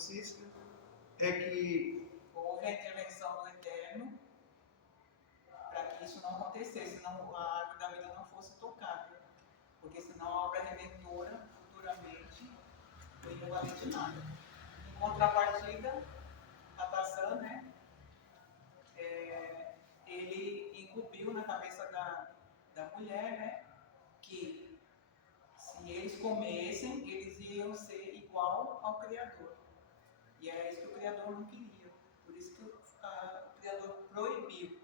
Francisca, é que houve a intervenção do Eterno para que isso não acontecesse, senão a árvore da vida não fosse tocada, porque senão a obra redentora futuramente não ia valer de nada. Em contrapartida, Ratazan, né, ele incumbiu na cabeça da mulher, né, que se eles comessem, eles iam ser igual ao Criador. E era isso que o Criador não queria. Por isso que o Criador proibiu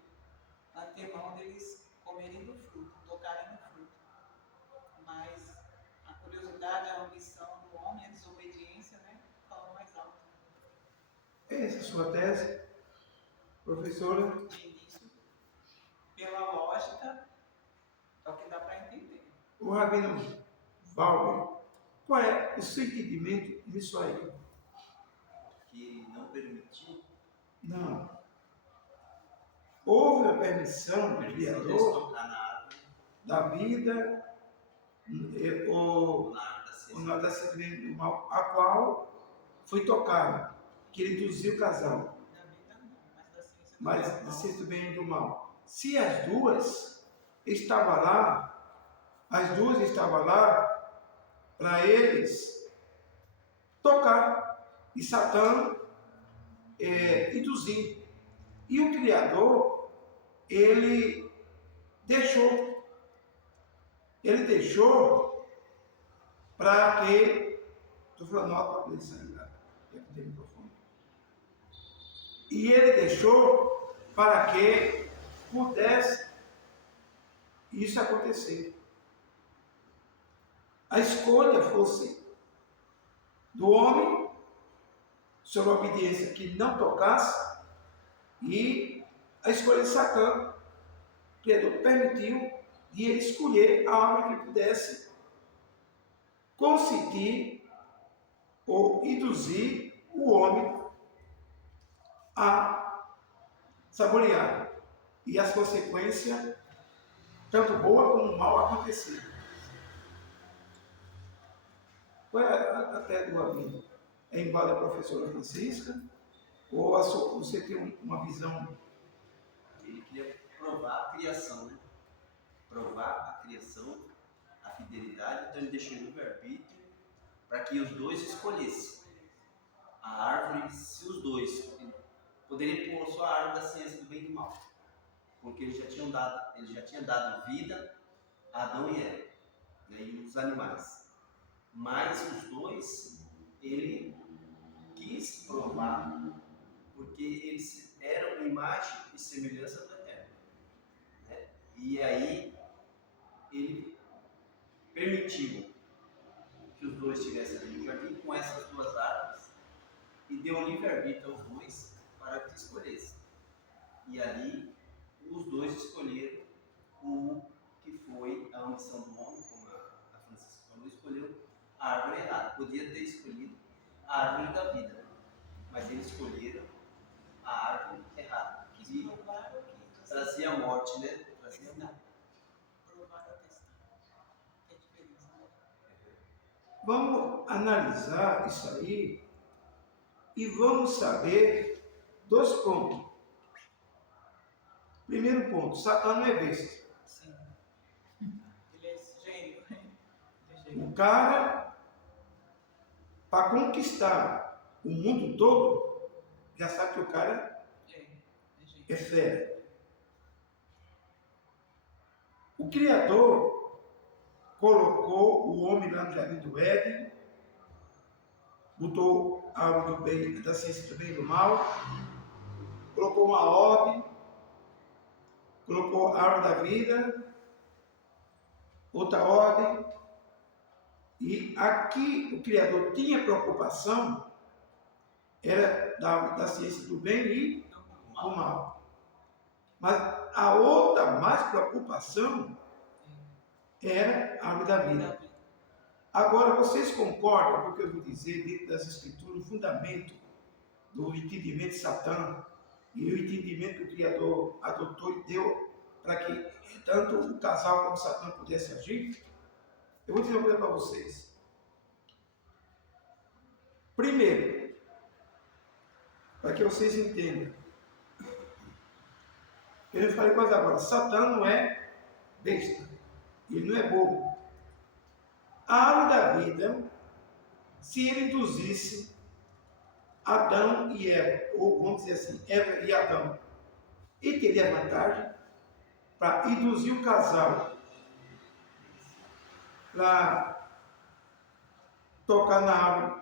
antemão deles comerem do fruto, tocarem no fruto. Mas a curiosidade, a ambição do homem, a desobediência, né, falou mais alto. essa é a sua tese, professora? De início, pela lógica, é o que dá para entender. O Rabino Valber, qual é o seu entendimento disso aí? Que não permitiu. Não. Houve a permissão do Criador da vida, ou na da ciência do mal, a qual foi tocado, que ele induziu o casal. Da vida não, Mas da ciência do bem e do mal. Se as duas estavam lá para eles tocar e Satã induzir. E o Criador, ele deixou para que, estou falando alto para poder sanidade, já que tem microfone. E ele deixou para que pudesse isso acontecer. A escolha fosse do homem sobre a obediência que não tocasse, e a escolha de Satã, o Criador permitiu de ele escolher a árvore que pudesse conseguir ou induzir o homem a saborear, e as consequências, tanto boa como mal, acontecer. Qual é a tese do Rabino? É igual a professora Francisca? Ou você tem uma visão? Ele queria provar a criação, né? Provar a criação, a fidelidade, então ele deixou o livre-arbítrio para que os dois escolhessem a árvore, se os dois. Ele poderia pôr sua árvore da ciência do bem e do mal, porque ele já tinha dado vida a Adão e Eva, né, e os animais. Mas os dois, ele quis provar, porque eles eram imagem e semelhança do Eterno, né? E aí ele permitiu que os dois estivessem ali no jardim com essas duas árvores e deu livre-arbítrio aos dois para que escolhessem. E ali os dois escolheram o que foi a ambição do homem, como a Francisca falou, escolheu a árvore errada. Podia ter escolhido a árvore da vida, né? Mas eles escolheram a árvore errada. Que trazia a morte, né? Trazia a morte. Provar ou testar. É diferença, né? Vamos analisar isso aí e vamos saber 2 pontos. Primeiro ponto, Satã não é besta. Sim. Ele é gênio, né? Ele é gênio. O cara, para conquistar o mundo todo, já sabe que o cara é fera. O Criador colocou o homem lá no jardim do Éden, botou a árvore do bem, da ciência do bem e do mal, colocou uma ordem, colocou a árvore da vida, outra ordem, e aqui o Criador tinha preocupação, era da ciência do bem e do mal. Mas a outra mais preocupação era a árvore da vida. Agora, vocês concordam com o que eu vou dizer dentro das Escrituras, o fundamento do entendimento de Satã e o entendimento que o Criador adotou e deu para que tanto o casal como Satã pudesse agir? Eu vou dizer uma coisa para vocês. Primeiro, para que vocês entendam. Eu falei coisa agora, Satã não é besta, ele não é bobo. A árvore da vida, se ele induzisse Adão e Eva, ou vamos dizer assim, Eva e Adão, ele teria vantagem para induzir o casal para tocar na árvore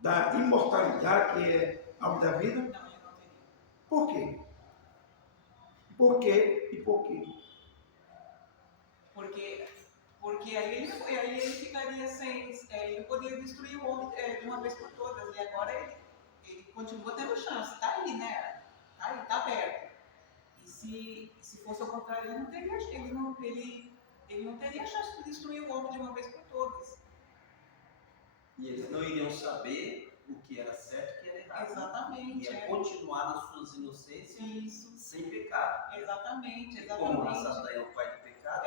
da imortalidade, que é a árvore da vida? Não, ele não teria. Por quê? Por quê e por quê? Porque aí ele ficaria sem. Ele poderia destruir o homem de uma vez por todas. E agora ele continua tendo chance. Está aí, né? Tá aí, está aberto. E se fosse ao contrário, ele não teria chance de destruir o homem de uma vez por todas. E eles não iriam saber o que era certo e o que era errado. Exatamente. Ia continuar nas suas inocências Isso. sem pecado. Exatamente. Como Satã é o pai do pecado,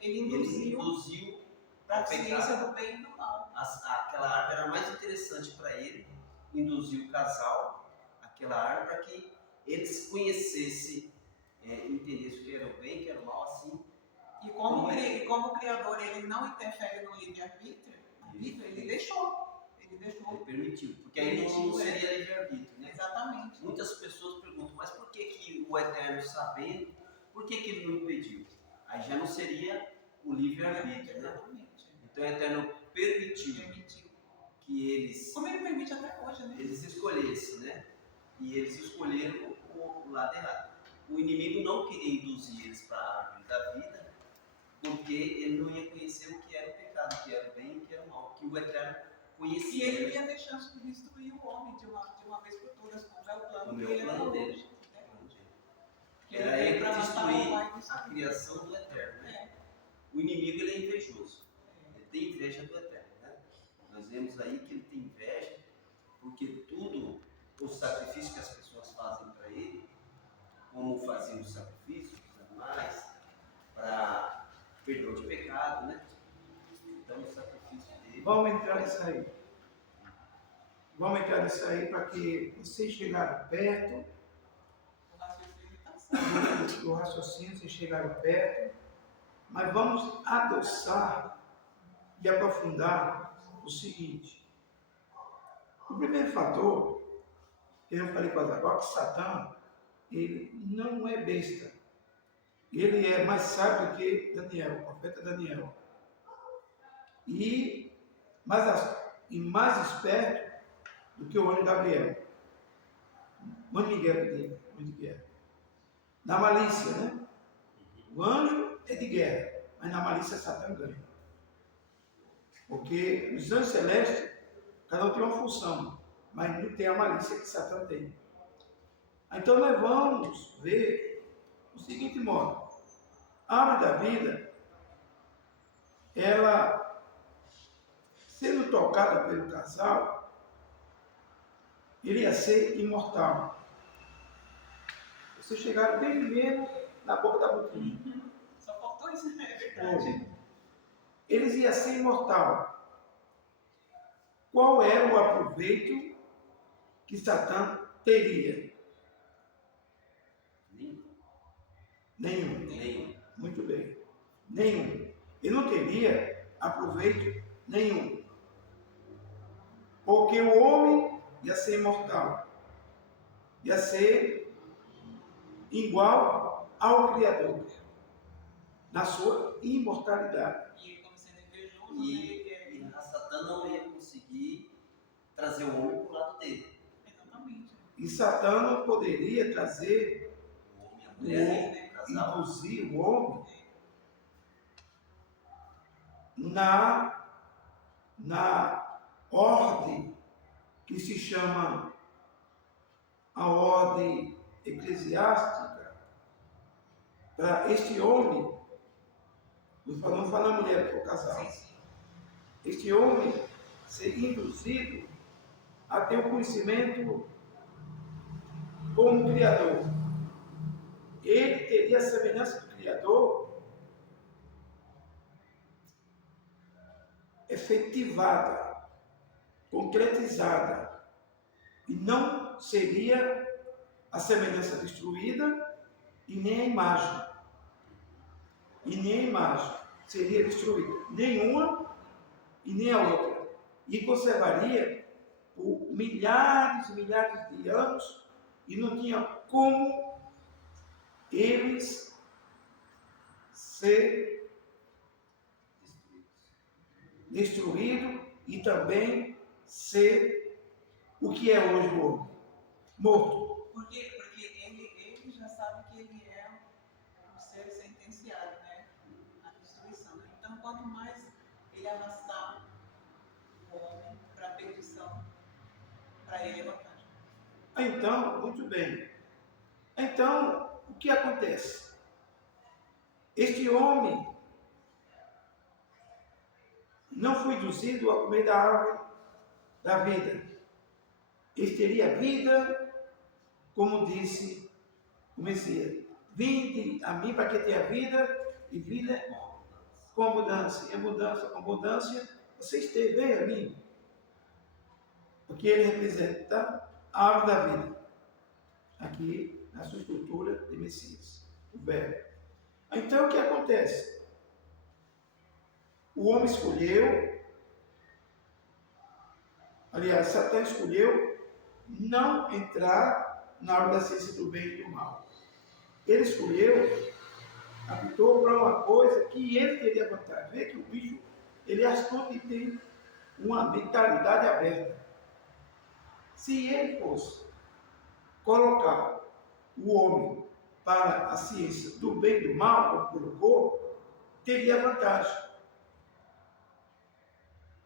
Ele induziu para a o ciência pecado. do bem e do mal. Aquela árvore era mais interessante para ele, induzir o casal, aquela árvore, para que eles conhecessem, entendessem o que era o bem, o que era o mal, assim. E como o Criador ele não interfere no livre-arbítrio, ele deixou. Ele permitiu, porque aí não seria livre-arbítrio, né? Exatamente. Muitas pessoas perguntam, mas por que o Eterno, sabendo, por que ele não impediu? Aí já não seria o livre-arbítrio, né? Exatamente. Então o Eterno permitiu que eles... Como ele permite até hoje, né? Eles escolhessem, né? E eles escolheram o lado errado. O inimigo não queria induzir eles para a árvore da vida, porque ele não ia conhecer o que era o pecado, o que era o bem e o que era o mal, que o Eterno conhecia. E ele não ia ter chance de destruir o homem de uma vez por todas, como é o plano Como é o dele. plano dele. Que Era ele para destruir a destruir. criação do Eterno. Né? É. O inimigo ele é invejoso. Ele tem inveja do Eterno. Né? Nós vemos aí que ele tem inveja, porque tudo o sacrifício que as pessoas fazem para ele, como faziam os sacrifícios dos animais, para perdão de pecado, né? Então o sacrifício dele. Vamos entrar nisso aí. Vamos entrar nisso aí para que vocês chegarem perto do raciocínio, vocês chegaram perto, mas vamos adoçar e aprofundar o seguinte. O primeiro fator, que eu falei quase agora, que Satã, ele não é besta. Ele é mais sábio que Daniel, o profeta Daniel. E mais esperto do que o anjo Gabriel. O anjo de guerra. Na malícia, né? O anjo é de guerra, mas na malícia Satã ganha. Porque os anjos celestes, cada um tem uma função, mas não tem a malícia que Satã tem. Então nós vamos ver o seguinte modo. A árvore da vida, ela, sendo tocada pelo casal, ele ia ser imortal. Vocês chegaram bem primeiro na boca da boquinha. Só faltou isso, né? É verdade. Eles iam ser imortal. Qual era o aproveito que Satã teria? Nenhum. Muito bem. Nenhum. Ele não teria aproveito nenhum. Porque o homem ia ser imortal. Ia ser igual ao Criador. Na sua imortalidade. E ele, como sendo invejoso, E a Satã não ia conseguir trazer o homem para o lado dele. Exatamente. E Satã não poderia trazer O homem e a mulher, né? Casal. induzir o homem na ordem que se chama a ordem eclesiástica para este homem, não falando a mulher, para o casal, este homem ser induzido a ter o conhecimento como Criador. Ele teria a semelhança do Criador efetivada, concretizada, E não seria a semelhança destruída e nem a imagem. E nem a imagem seria destruída. Nenhuma e nem a outra. E conservaria por milhares e milhares de anos e não tinha como eles ser destruídos e também ser o que é hoje o homem, morto. Porque ele já sabe que ele é um ser sentenciado, né, à destruição. Então, quanto mais ele arrastar o homem para a perdição, para ele é vantagem. Então, muito bem. Então, o que acontece? Este homem não foi induzido a comer da árvore da vida. Ele teria vida, como disse o Messias. Vinde a mim para que tenha vida e vida com abundância. Em abundância, com abundância, vocês vem a mim. Porque ele representa a árvore da vida. Aqui, na sua estrutura de Messias. O verbo. Então, o que acontece? O homem escolheu, aliás, Satã escolheu não entrar na árvore da ciência do bem e do mal. Ele escolheu, optou para uma coisa que ele teria vantagem. Vê que o bicho, ele é astuto e tem uma mentalidade aberta. Se ele fosse colocar o homem para a ciência do bem e do mal, como colocou, teria vantagem.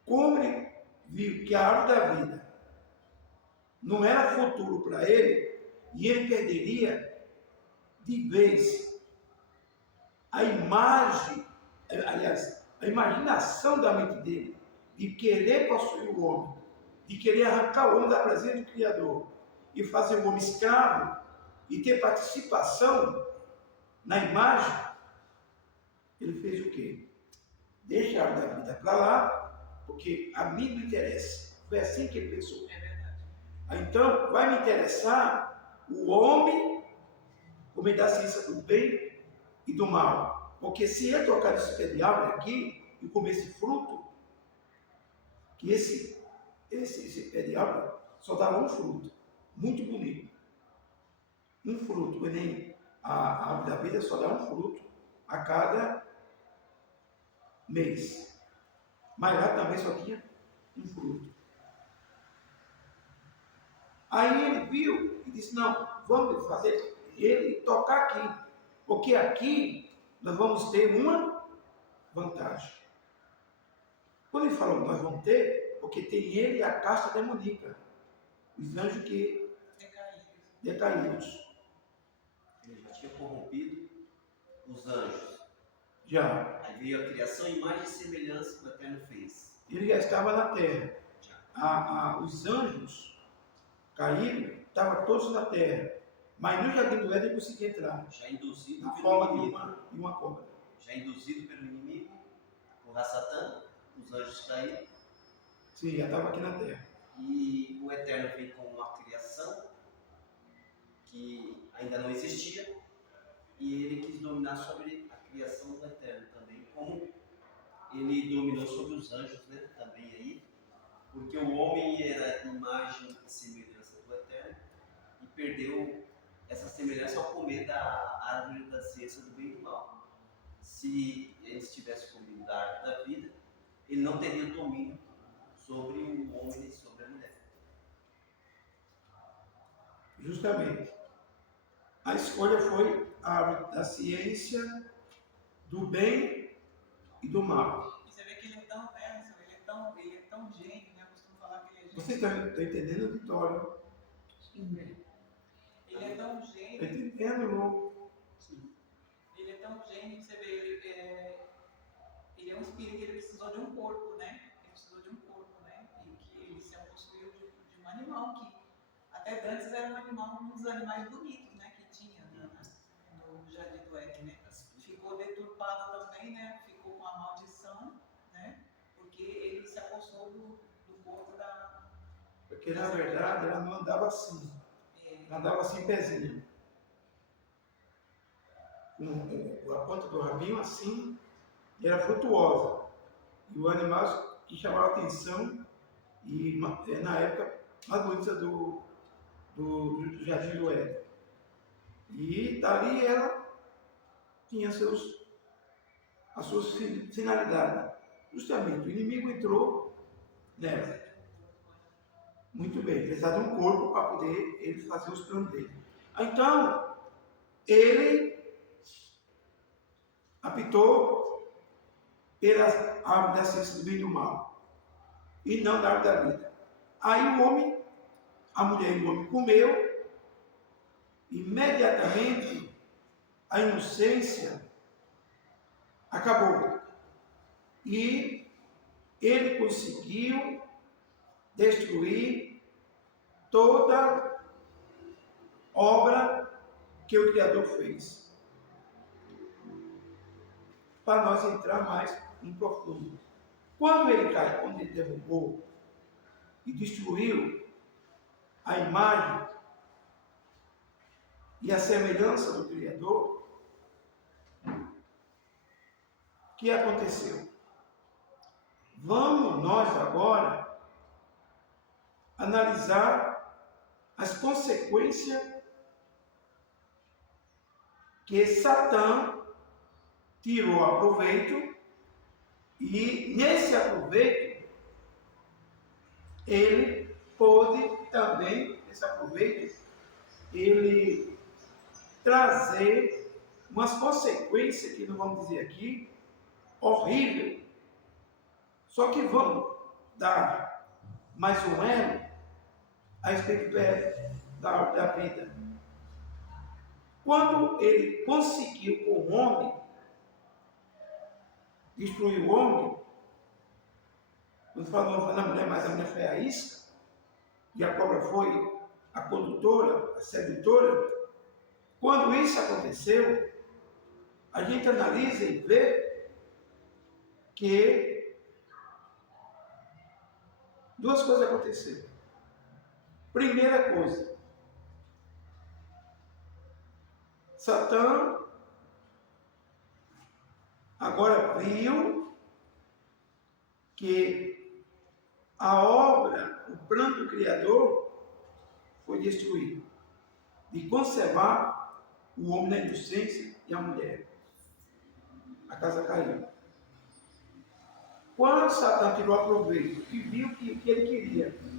Como ele viu que a árvore da vida não era futuro para ele, e ele perderia de vez a imagem, aliás, a imaginação da mente dele, de querer possuir o homem, de querer arrancar o homem da presença do Criador e fazer o homem escravo e ter participação na imagem, ele fez o quê? Deixa a árvore da vida para lá, porque a mim não interessa. Foi assim que ele pensou. É verdade. Então, vai me interessar o homem, como da ciência do bem e do mal. Porque se ele tocar esse pé de árvore aqui e comer esse fruto, que esse pé de árvore só dava um fruto, muito bonito. Um fruto, nem a árvore da vida só dá um fruto a cada mês. Mas lá também só tinha um fruto. Aí ele viu e disse, não, vamos fazer ele tocar aqui, porque aqui nós vamos ter uma vantagem. Quando ele falou que nós vamos ter, porque tem ele e a casta demoníaca, os anjos que decaídos. Ele já tinha corrompido os anjos. Já. Aí veio a criação, imagem e semelhança que o Eterno fez. Ele já estava na terra. Os anjos caídos estavam todos na terra. Mas no jardim do Éden conseguia entrar. Já induzido na pelo forma inimigo. de uma cobra. Já induzido pelo inimigo, por Satã, os anjos caíram. Sim, já estava aqui na terra. E o Eterno veio com uma criação que ainda não existia. E ele quis dominar sobre a criação do Eterno também. Como ele dominou sobre os anjos, né? Também aí. Porque o homem era imagem e semelhança do Eterno. E perdeu essa semelhança ao comer da árvore da ciência do bem e do mal. Se ele tivesse comido da árvore da vida, ele não teria domínio sobre o homem e sobre a mulher. Justamente. A escolha foi a árvore da ciência, do bem e do mal. E você vê que ele é tão, ele é tão gênio, né? Eu costumo falar que ele é gênio. Você está entendendo, Vitória? Ele é tão Está gênio. entendendo, Lu? Ele é tão gênio que você vê, ele é um espírito que ele precisou de um corpo, né? Ele precisou de um corpo, né? E que ele se possuiu de um animal que até antes era um dos animais bonitos, né? Que tinha no Jardim do Éden, né? Ficou deturpado também, né? Ficou com a maldição, né? Porque ele se apossou do corpo da... Porque Porque na verdade ela não andava assim. Ela andava assim, pezinho. Com a ponta do rabinho assim, e era flutuosa. E o animal que chamava a atenção, e na época, mais bonita do Jardim do Éden. E dali ela tinha as suas finalidades. Justamente, o inimigo entrou nela. Muito bem, precisava de um corpo para poder ele fazer os planos dele. Então, ele apitou pela árvore da ciência do bem e do mal, e não da árvore da vida. Aí o homem, a mulher e o homem comeu, imediatamente a inocência acabou. E ele conseguiu destruir toda obra que o Criador fez. Para nós entrar mais no profundo. Quando ele caiu, quando ele derrubou e destruiu a imagem e a semelhança do Criador, o que aconteceu? Vamos nós agora analisar as consequências que Satã tirou a proveito, e nesse aproveito ele pôde também, esse aproveito, ele trazer umas consequências que não vamos dizer aqui, horrível. Só que vamos dar mais um elo a respeito da vida. Quando ele conseguiu com o homem, destruir o homem, quando falou na mulher, mas a mulher foi a isca, e a cobra foi a condutora, a sedutora. Quando isso aconteceu, a gente analisa e vê que duas coisas aconteceram. Primeira coisa, Satã agora viu que a obra, o plano do Criador foi destruído, de conservar o homem na inocência e a mulher. A casa caiu. Quando Satã tirou a proveito e viu que o que ele queria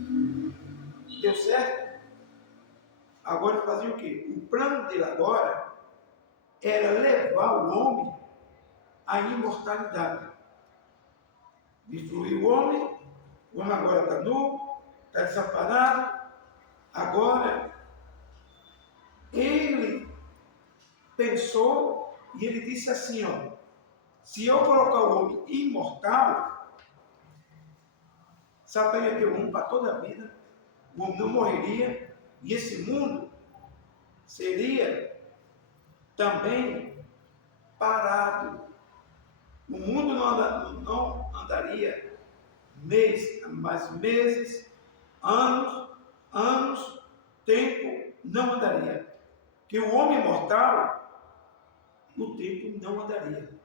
deu certo, agora fazia o quê? O plano dele agora era levar o homem à imortalidade. Destruir o homem agora está nu, está desamparado. Agora, ele pensou e ele disse assim, ó, se eu colocar o homem imortal, Satã ia ter o homem para toda a vida, o homem não morreria, e esse mundo seria também parado. O mundo não andaria mais meses, anos, tempo não andaria. Que o homem mortal, o tempo não andaria.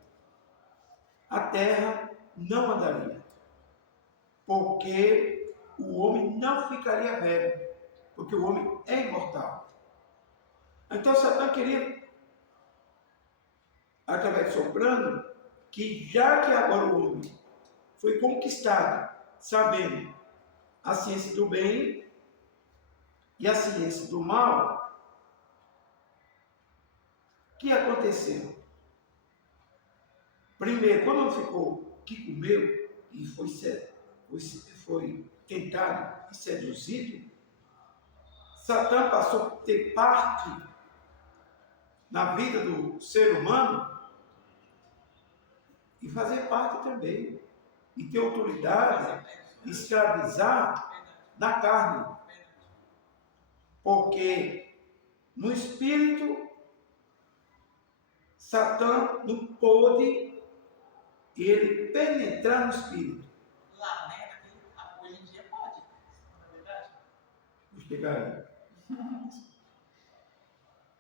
A terra não andaria. Porque o homem não ficaria velho. Porque o homem é imortal. Então Satã queria, através do seu plano, que já que agora o homem foi conquistado, sabendo a ciência do bem e a ciência do mal, o que aconteceu? Primeiro, quando ele ficou, que comeu e foi tentado e seduzido, Satã passou a ter parte na vida do ser humano e fazer parte também, e ter autoridade, escravizar na carne. Porque no espírito, Satã não pôde ele penetrar no espírito. Lá, né? Hoje em dia pode, na verdade. explicar aí.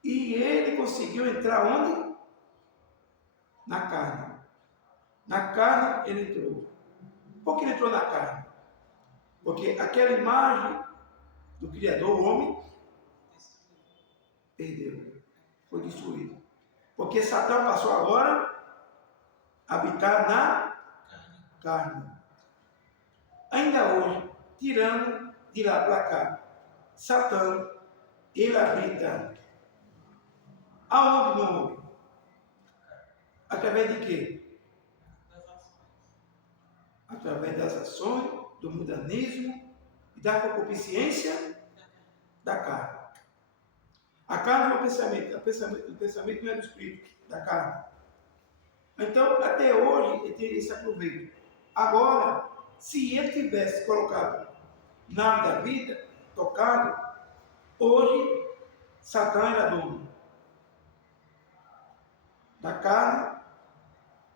E ele conseguiu entrar onde? Na carne. Na carne ele entrou. Por que ele entrou na carne? Porque aquela imagem do Criador, o homem, perdeu. Foi destruído. Porque Satã passou agora a habitar na carne. Ainda hoje, tirando de lá para cá, Satã, ele habita aonde no homem? Através de quê? Através das ações, do mundanismo e da concupiscência da carne. A carne é o pensamento não é do espírito, da carne. Então, até hoje, ele tem esse aproveito. Agora, se ele tivesse colocado na árvore da vida, tocado, hoje, Satã era dono da carne,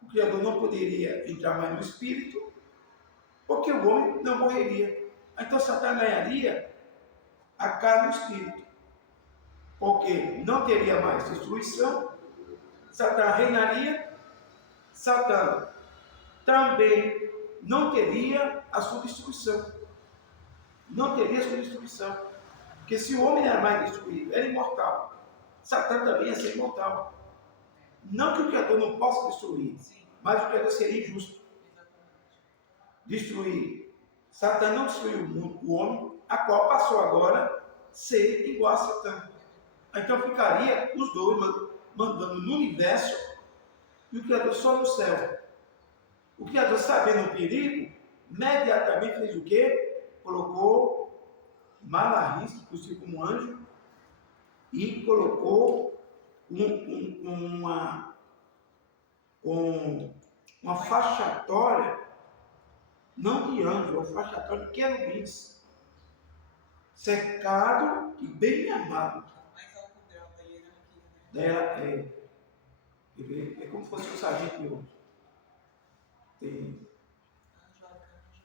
o Criador não poderia entrar mais no espírito, porque o homem não morreria. Então, Satã ganharia a carne e o espírito, porque não teria mais destruição, Satã reinaria, Satã também não teria a sua destruição. Não teria a sua destruição. Porque se o homem era mais destruído, era imortal, Satã também ia ser imortal. Não que o Criador não possa destruir, mas o Criador seria injusto. Destruir. Satã não destruiu o homem, a qual passou agora a ser igual a Satã. Então ficaria os dois mandando no universo e o Criador só no céu. O Criador, sabendo o perigo, imediatamente fez o quê? Colocou Malachim, que fosse como um anjo, e colocou uma fachatória, não de anjo, uma fachatória de querubins, cercado e bem armado. Mais alto grau da hierarquia, É como se fosse um sargento meu. Tem Anjo, arcanjo,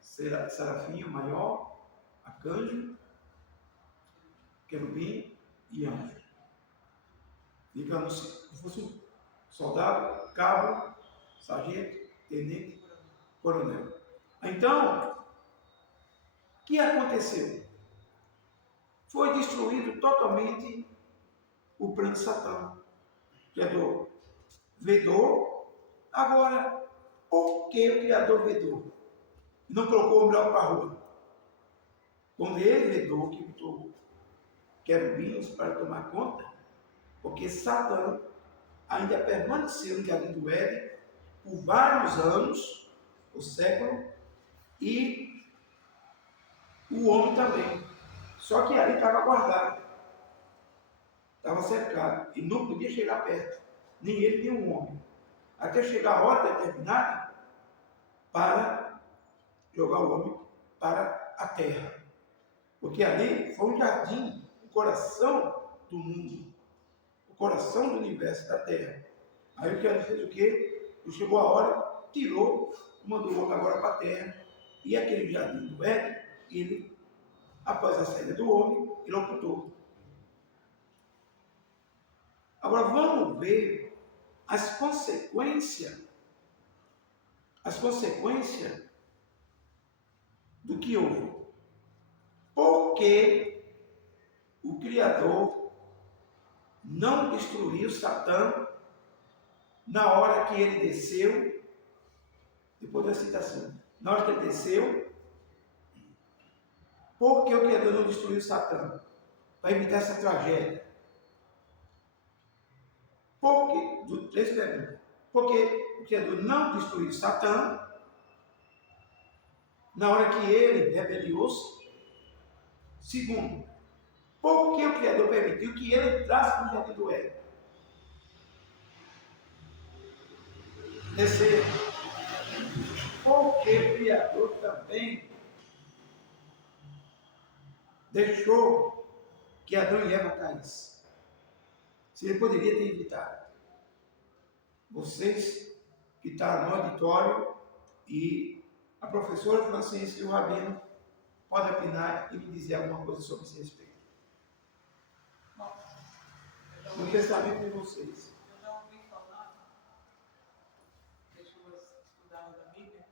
querubim, serafim, o maior, arcanjo, querubim e anjo. Digamos, se fosse um soldado, cabo, sargento, tenente, coronel. Então, o que aconteceu? Foi destruído totalmente o plano de Satã. O Criador vedou. Agora, por que o Criador vedou? Não colocou o melhor para a rua. Quando ele vedou, que botou querubins para tomar conta, porque Satã ainda permaneceu no Jardim do Éden por vários anos, o século, e o homem também. Só que ali estava guardado, estava cercado, e não podia chegar perto, nem ele nem o homem, até chegar a hora determinada para jogar o homem para a terra. Porque ali foi um jardim, o coração do mundo, o coração do universo, da terra. Aí o que ele fez o quê? Chegou a hora, tirou, mandou o homem agora para a terra, e aquele jardim do Éden, ele, após a saída do homem, ele ocultou. Agora vamos ver as consequências do que houve. Porque o Criador não destruiu Satã na hora que ele desceu, depois da citação, na hora que ele desceu, por que o Criador não destruiu Satã? Para evitar essa tragédia. Três perguntas. Porque o Criador não destruiu Satã na hora que ele rebeliou-se. Segundo, por que o Criador permitiu que ele entrasse no jardim do Éden? Terceiro, por que o Criador também deixou que Adão e Eva caíssem? Se ele poderia ter evitado. Vocês que estão no auditório e a professora Francisca e o rabino pode opinar e me dizer alguma coisa sobre esse respeito. Bom, No pensamento de vocês. eu já ouvi falar, pessoas estudaram da Bíblia,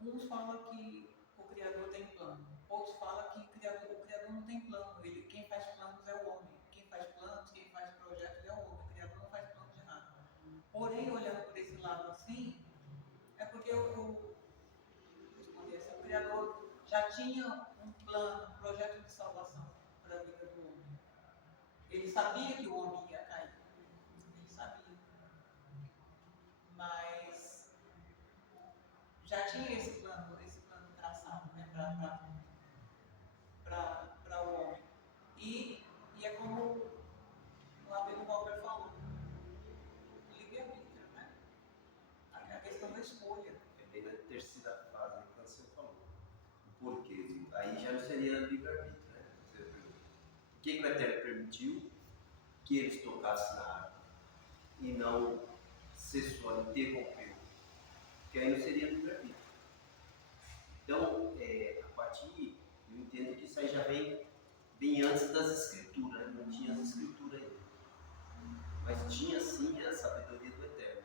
uns falam que o Criador tem plano, outros falam que o Criador não tem plano, quem faz planos é o homem, quem faz planos, quem faz projetos é o homem, o Criador não faz planos de nada. Porém, olhando por esse lado assim, é porque eu respondi assim, o Criador já tinha um plano, um projeto de salvação para a vida do homem. Ele sabia que o homem ia cair, ele sabia, mas já tinha esse plano traçado, né, para o homem. E é como o Abel Walker falou, livre-arbítrio, né? A questão da escolha. É bem na terceira fase que você falou. Por quê? Aí já não seria livre-arbítrio, né? Por que o Eterno permitiu que eles tocassem na água e não cessou, interrompeu? Porque aí não seria livre-arbítrio. Então, a partir, eu entendo que isso aí já vem bem antes das escrituras, né? Não tinha as escrituras ainda. Mas tinha sim a sabedoria do Eterno.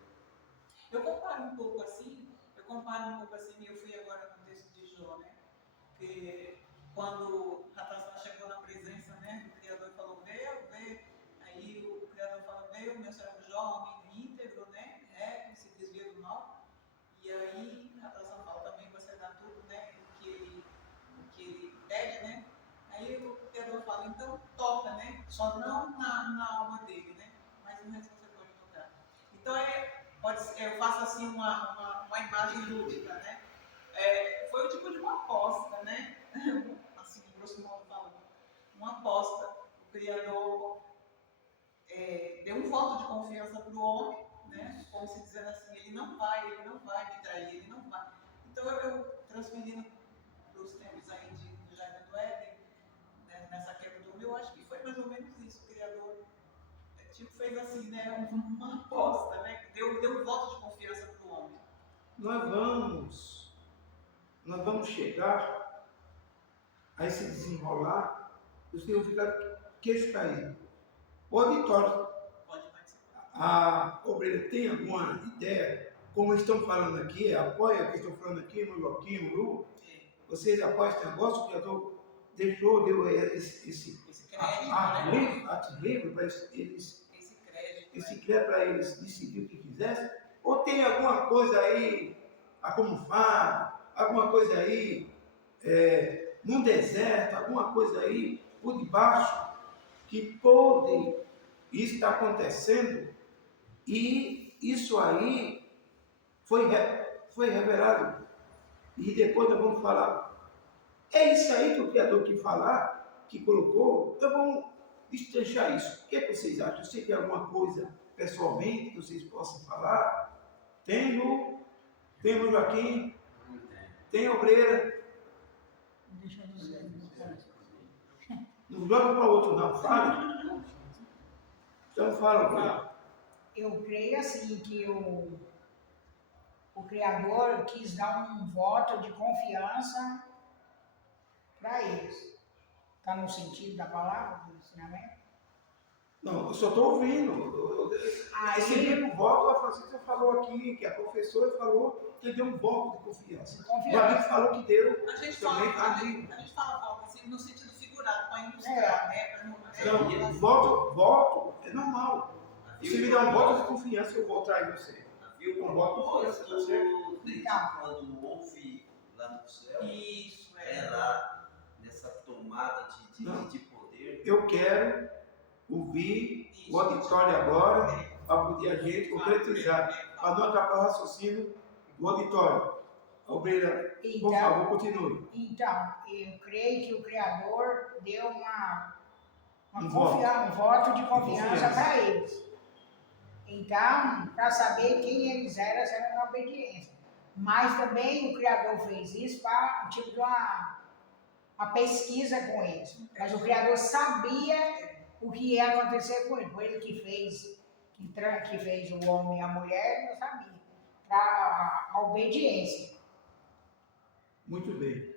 Eu comparo um pouco assim, eu fui agora no texto de Jó, né? Que quando Ratazana chegou na presença, né, do Criador e falou, vê, aí o Criador fala, o meu servo Jó, homem íntegro, né, que se desvia do mal, e aí Ratazana fala também, você dá tudo, né, o que ele pede, né, aí o Criador fala, então toca, né, só não na alma dele, né, mas o resto você pode tocar. Então eu faço assim uma imagem lúdica, né? Foi o tipo de uma aposta, né? Assim, grosso modo falando, uma aposta. O Criador deu um voto de confiança para o homem, né? Como se dizendo assim, ele não vai me trair, ele não vai. Então eu transferindo para os tempos aí do Jardim do Éden, né? Nessa quebra do homem, eu acho que foi mais ou menos isso. O Criador fez assim, né? Uma aposta, né? Deu um voto de confiança para o homem. Nós vamos chegar a esse desenrolar, o Senhor fica queixo caído. O auditório, Pode participar. a obreira tem alguma ideia? Como estão falando aqui, apoia o que estão falando aqui, no Joaquim, no Lu? Vocês apoiam esse negócio? O Criador deu esse crédito, livre para eles. Esse crédito para eles decidir o que quisessem? Ou tem alguma coisa aí acomufada, alguma coisa aí no deserto, alguma coisa aí por debaixo que pode estar acontecendo e isso aí foi revelado e depois nós vamos falar. É isso aí que o Criador quis falar, que colocou, então vamos destranchar isso. O que vocês acham? Você tem alguma coisa pessoalmente que vocês possam falar? Tem no Joaquim? Tem obreira? Não joga para o outro não, fala. Então fala, obreira. Eu creio assim que o Criador quis dar um voto de confiança para eles. Está no sentido da palavra, do ensinamento? Não, eu só estou ouvindo. Esse mesmo voto, a Francisca falou aqui, que a professora falou que deu um voto de confiança. O amigo falou que deu A gente também fala amigo. voto assim, no sentido figurado, para ilustrar, né? Não, voto é normal. Você me dá um voto de confiança, eu vou atrás de você. Viu? Um voto de confiança, tá certo? Quando houve lá no céu, Isso, lá nessa tomada de poder. Eu quero ouvir o auditório agora, para poder a gente concretizar, para não atrapalhar o raciocínio do auditório. Obreira, por favor, continue. Então, eu creio que o Criador deu um voto. voto de confiança para eles. Então, para saber quem eles eram, se era na obediência. Mas também o Criador fez isso para tipo de uma pesquisa com eles. Mas o Criador sabia o que ia acontecer com ele. Foi ele que fez o homem e a mulher, não sabia. Para a obediência. Muito bem.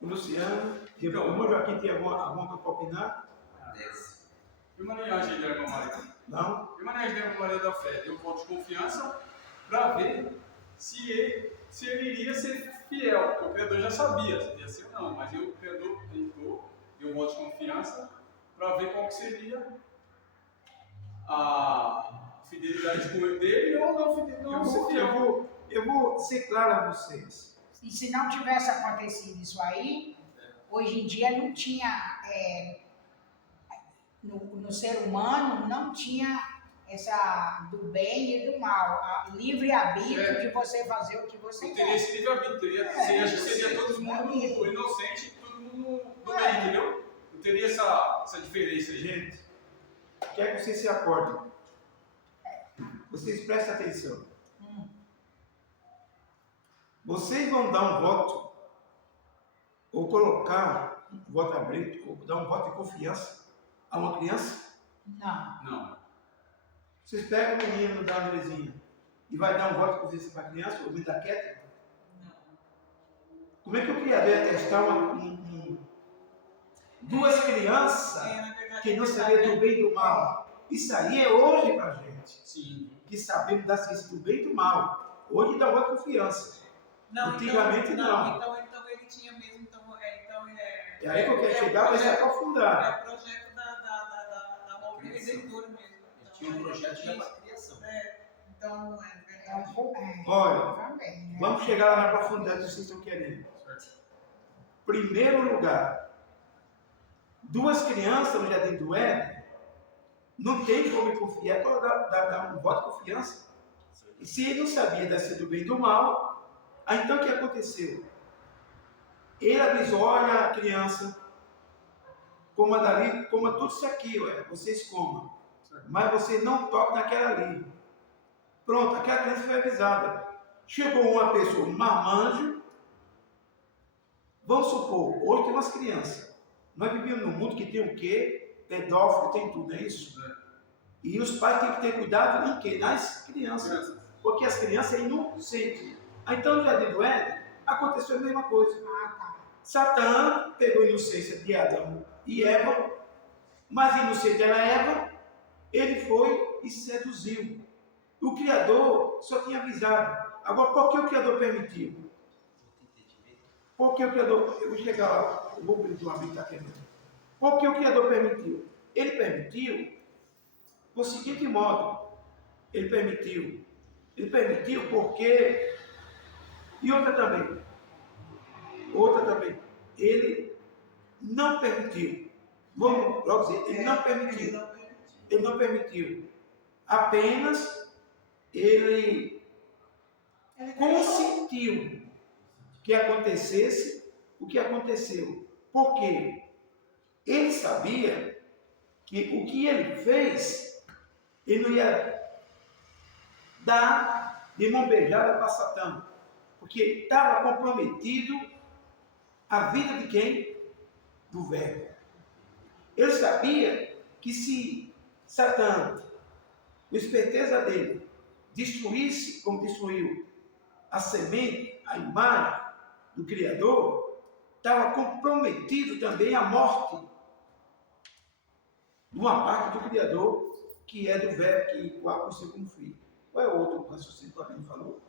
O Luciano, o irmão Joaquim tem alguma coisa para opinar? Desce. E uma linhagem de Irmã Maria? Não? E uma linhagem de Irmã Maria da Fé deu voto de confiança para ver se ele iria ser fiel, porque o Criador já sabia se ia ser ou não, mas o Criador tentou, deu voto de confiança para ver qual que seria a fidelidade dele ou não ser fiel. Eu vou ser claro a vocês. E se não tivesse acontecido isso aí, hoje em dia não tinha, no ser humano, não tinha essa do bem e do mal, a livre-arbítrio de você fazer o que você Não quer. teria esse livre-arbítrio, seria todo mundo inocente e todo mundo do bem, entendeu? Não teria essa diferença aí. Gente, quer que vocês se acordem. Vocês prestem atenção. Vocês vão dar um voto, ou colocar um voto aberto, ou dar um voto de confiança a uma criança? Não. Vocês pegam o menino da Andrezinha e vai dar um voto de confiança para a criança, ou me dá quieta? Não. Como é que o criador ia testar duas crianças Na verdade, que não sabiam do bem e do mal? Isso aí é hoje para a gente, Sim. que sabemos da ciência do bem e do mal. Hoje dá voto de confiança. Não, Antigamente, não. Então ele tinha mesmo, E aí que eu quero chegar para se aprofundar. É o projeto da obra redentora mesmo. Ele tinha um projeto já para a criação. Então, É um pouco. Olha, Também, né? vamos chegar lá na profundidade que vocês estão querendo. Primeiro lugar, duas crianças no Jardim do Éden, não tem como confiar, dar um voto de confiança. E se ele não sabia da do bem e do mal, aí então o que aconteceu? Ele avisou, olha a criança, coma dali, coma tudo isso aqui, vocês comam. Mas você não toca naquela ali. Pronto, aquela criança foi avisada. Chegou uma pessoa, um marmanjo. Vamos supor, hoje tem umas crianças. Nós vivemos num mundo que tem o quê? Pedófilo, tem tudo, não é isso? E os pais têm que ter cuidado em quê? Nas crianças. Porque as crianças é inocentes. Então, no Jardim do Éden, aconteceu a mesma coisa. Satã pegou a inocência de Adão e Eva, mas inocente era Eva, ele foi e seduziu. O Criador só tinha avisado. Agora, por que o Criador permitiu? Por que o Criador... Eu vou chegar lá, eu vou pedir uma vida aqui. Por que o Criador permitiu? Ele permitiu por seguinte modo. Ele permitiu porque... E outra também. Ele não permitiu. Vamos logo dizer, ele não permitiu. Apenas ele consentiu que acontecesse o que aconteceu. Por quê? Ele sabia que o que ele fez, ele não ia dar de mão beijada para Satã, porque estava comprometido a vida de quem? Do Verbo. Ele sabia que se Satã, com esperteza dele, destruísse, como destruiu a semente, a imagem do Criador, estava comprometido também a morte de uma parte do Criador, que é do Verbo, que o aconteceu como filho. Qual é o outro raciocínio que o Abel falou?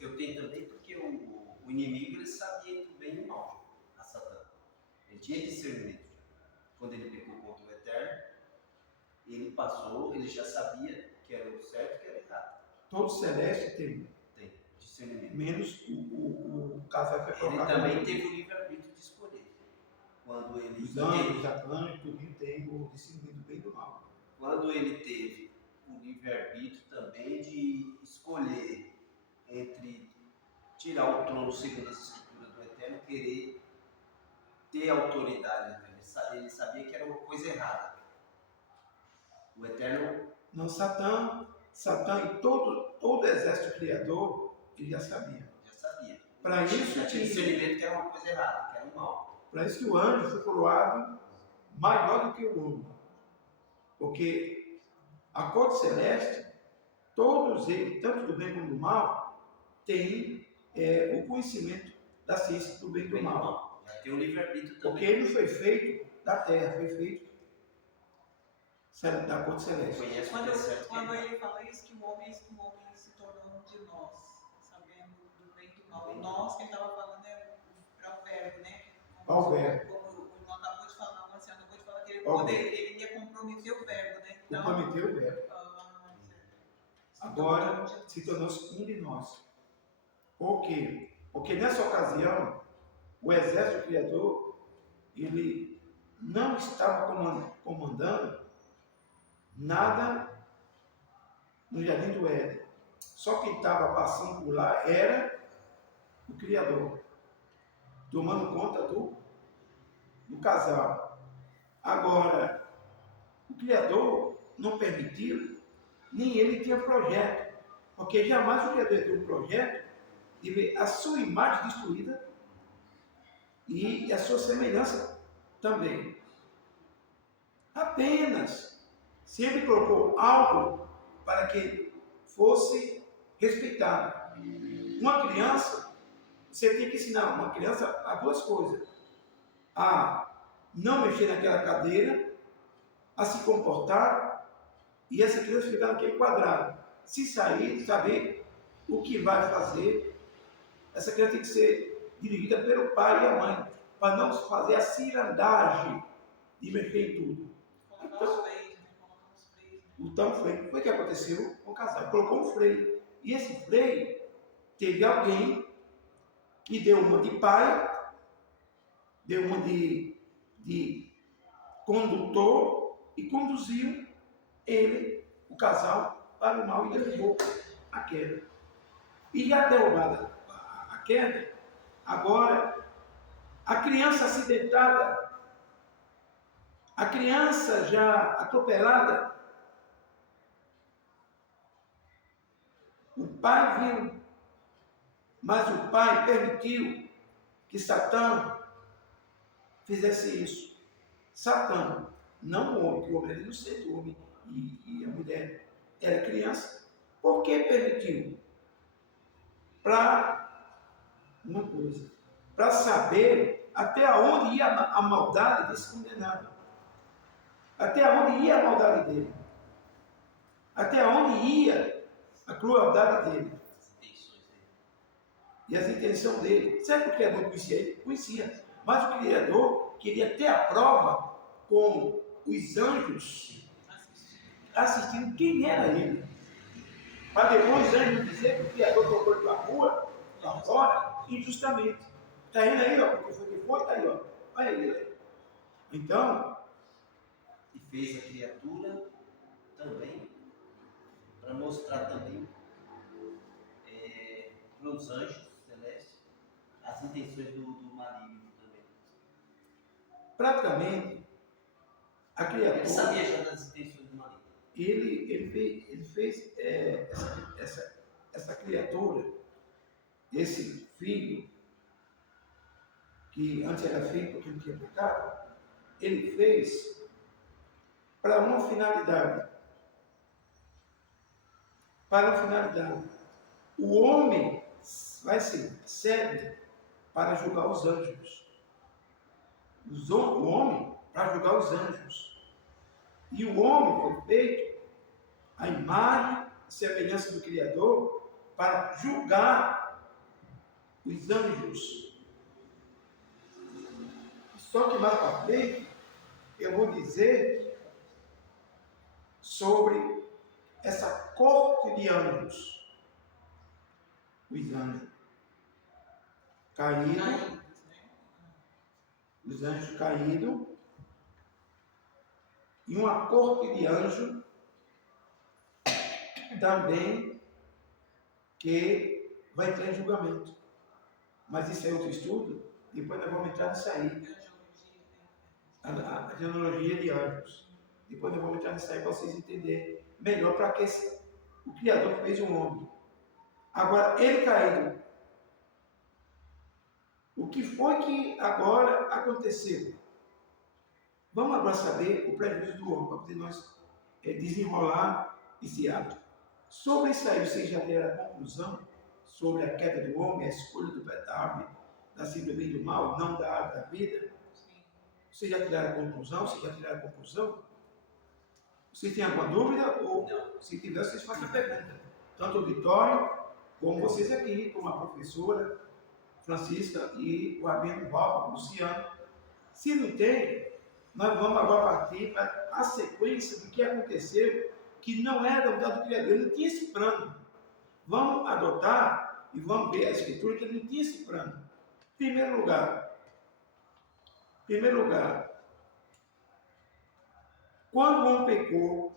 Eu tenho também porque o inimigo ele sabia entre o bem e o mal, a Satã. Ele tinha discernimento. Quando ele pecou contra o Eterno, ele já sabia que era o certo e que era o errado. Todo celeste tem Discernimento. menos o casal que é Ele colocado. também teve o livre-arbítrio de escolher. Quando ele Os anjos, os arcanjos, tudo tem o discernimento do bem e do mal. Quando ele teve o livre-arbítrio também de escolher entre tirar o trono segundo as escrituras do Eterno, querer ter autoridade, ele sabia que era uma coisa errada. O Eterno... Não, Satã e todo o exército criador, ele já sabia. Para isso já tinha discernimento que era uma coisa errada, que era um mal. Para isso que o anjo foi coroado maior do que o homem. Porque a corte celeste, todos eles, tanto do bem como do mal, têm o conhecimento da ciência do bem e do mal. tem o livre-arbítrio Porque também. ele não foi feito da terra, foi feito da corte celeste. Conhece o que é certo e o que é Quando errado. ele fala isso, que o homem se tornou um de nós, sabendo do bem e do mal. Nós, quem estava falando é para o verbo, né? Ao verbo. Como o irmão acabou de falar, o Marciano acabou de falar que Ao ele ia comprometer o verbo, né? Então, Comprometeu o verbo. Agora se tornou-se um de nós. Por quê? Porque nessa ocasião, o exército criador, ele não estava comandando nada no Jardim do Éden. Só quem estava passando por lá era o Criador, tomando conta do casal. Agora, o Criador não permitiu, nem ele tinha projeto, porque jamais o Criador teve um projeto de ver a sua imagem destruída e a sua semelhança também. Apenas sempre colocou algo para que fosse respeitado. Uma criança, você tem que ensinar uma criança a duas coisas: a não mexer naquela cadeira, a se comportar, e essa criança ficar naquele quadrado. Se sair, saber o que vai fazer. Essa criança tem que ser dirigida pelo pai e a mãe, para não fazer a cirandagem de mexer em tudo. Então, o que aconteceu com o casal? Colocou um freio. E esse freio teve alguém que deu uma de pai, deu uma de condutor e conduziu ele, o casal, para o mal e derrubou a queda. E já derrubada a queda, agora a criança acidentada, a criança já atropelada, o pai viu, mas o pai permitiu que Satã fizesse isso. Satã, não o homem, que o homem era inocente, o homem e a mulher era criança. Por que permitiu? Para uma coisa, para saber até onde ia a maldade desse condenado, até onde ia a maldade dele, até onde ia a crueldade dele e as intenções dele. Será que o Criador conhecia ele? Conhecia, mas o Criador queria ter a prova com os anjos assistindo quem era ele, para depois os anjos dizer que o Criador colocou ele para a rua, para fora, injustamente. Está indo aí, ó, porque foi que foi, está aí, ó. Olha aí. Então, E fez a criatura também, para mostrar também para os anjos celestes as intenções do maligno também. praticamente, a criatura... Ele sabia já das intenções do maligno. Ele fez essa criatura, esse filho, que antes era filho porque não tinha pecado, ele fez para uma finalidade. Para uma finalidade. O homem vai ser serve para julgar os anjos. O homem para julgar os anjos. E o homem foi feito a imagem e semelhança do Criador para julgar os anjos. Só que mais para frente eu vou dizer sobre essa corte de anjos. Os anjos caídos, os anjos caídos, e uma corte de anjo também que vai entrar em julgamento. Mas isso é outro estudo, depois nós vamos entrar nisso aí. A genealogia de anjos. Depois nós vamos entrar nisso aí para vocês entenderem melhor para que o Criador fez o homem. Agora, ele caído. O que foi que agora aconteceu? Vamos agora saber o prejuízo do homem, para poder nós desenrolar esse ato. Sobre isso aí, vocês já deram a conclusão sobre a queda do homem, a escolha do pecado, nascido do bem e do mal, não da árvore da vida? Sim. Vocês já tiraram a conclusão? Vocês já tiraram a conclusão? Vocês têm alguma dúvida? Ou se tiver, vocês façam a pergunta. Tanto o Vitório, como vocês aqui, como a professora Francisca e o Rabino Valdo, Luciano. Se não tem, nós vamos agora partir para a sequência do que aconteceu, que não era da vontade do Criador, ele não tinha esse plano. Vamos adotar e vamos ver a Escritura que ele não tinha esse plano. Primeiro lugar, quando o homem pecou,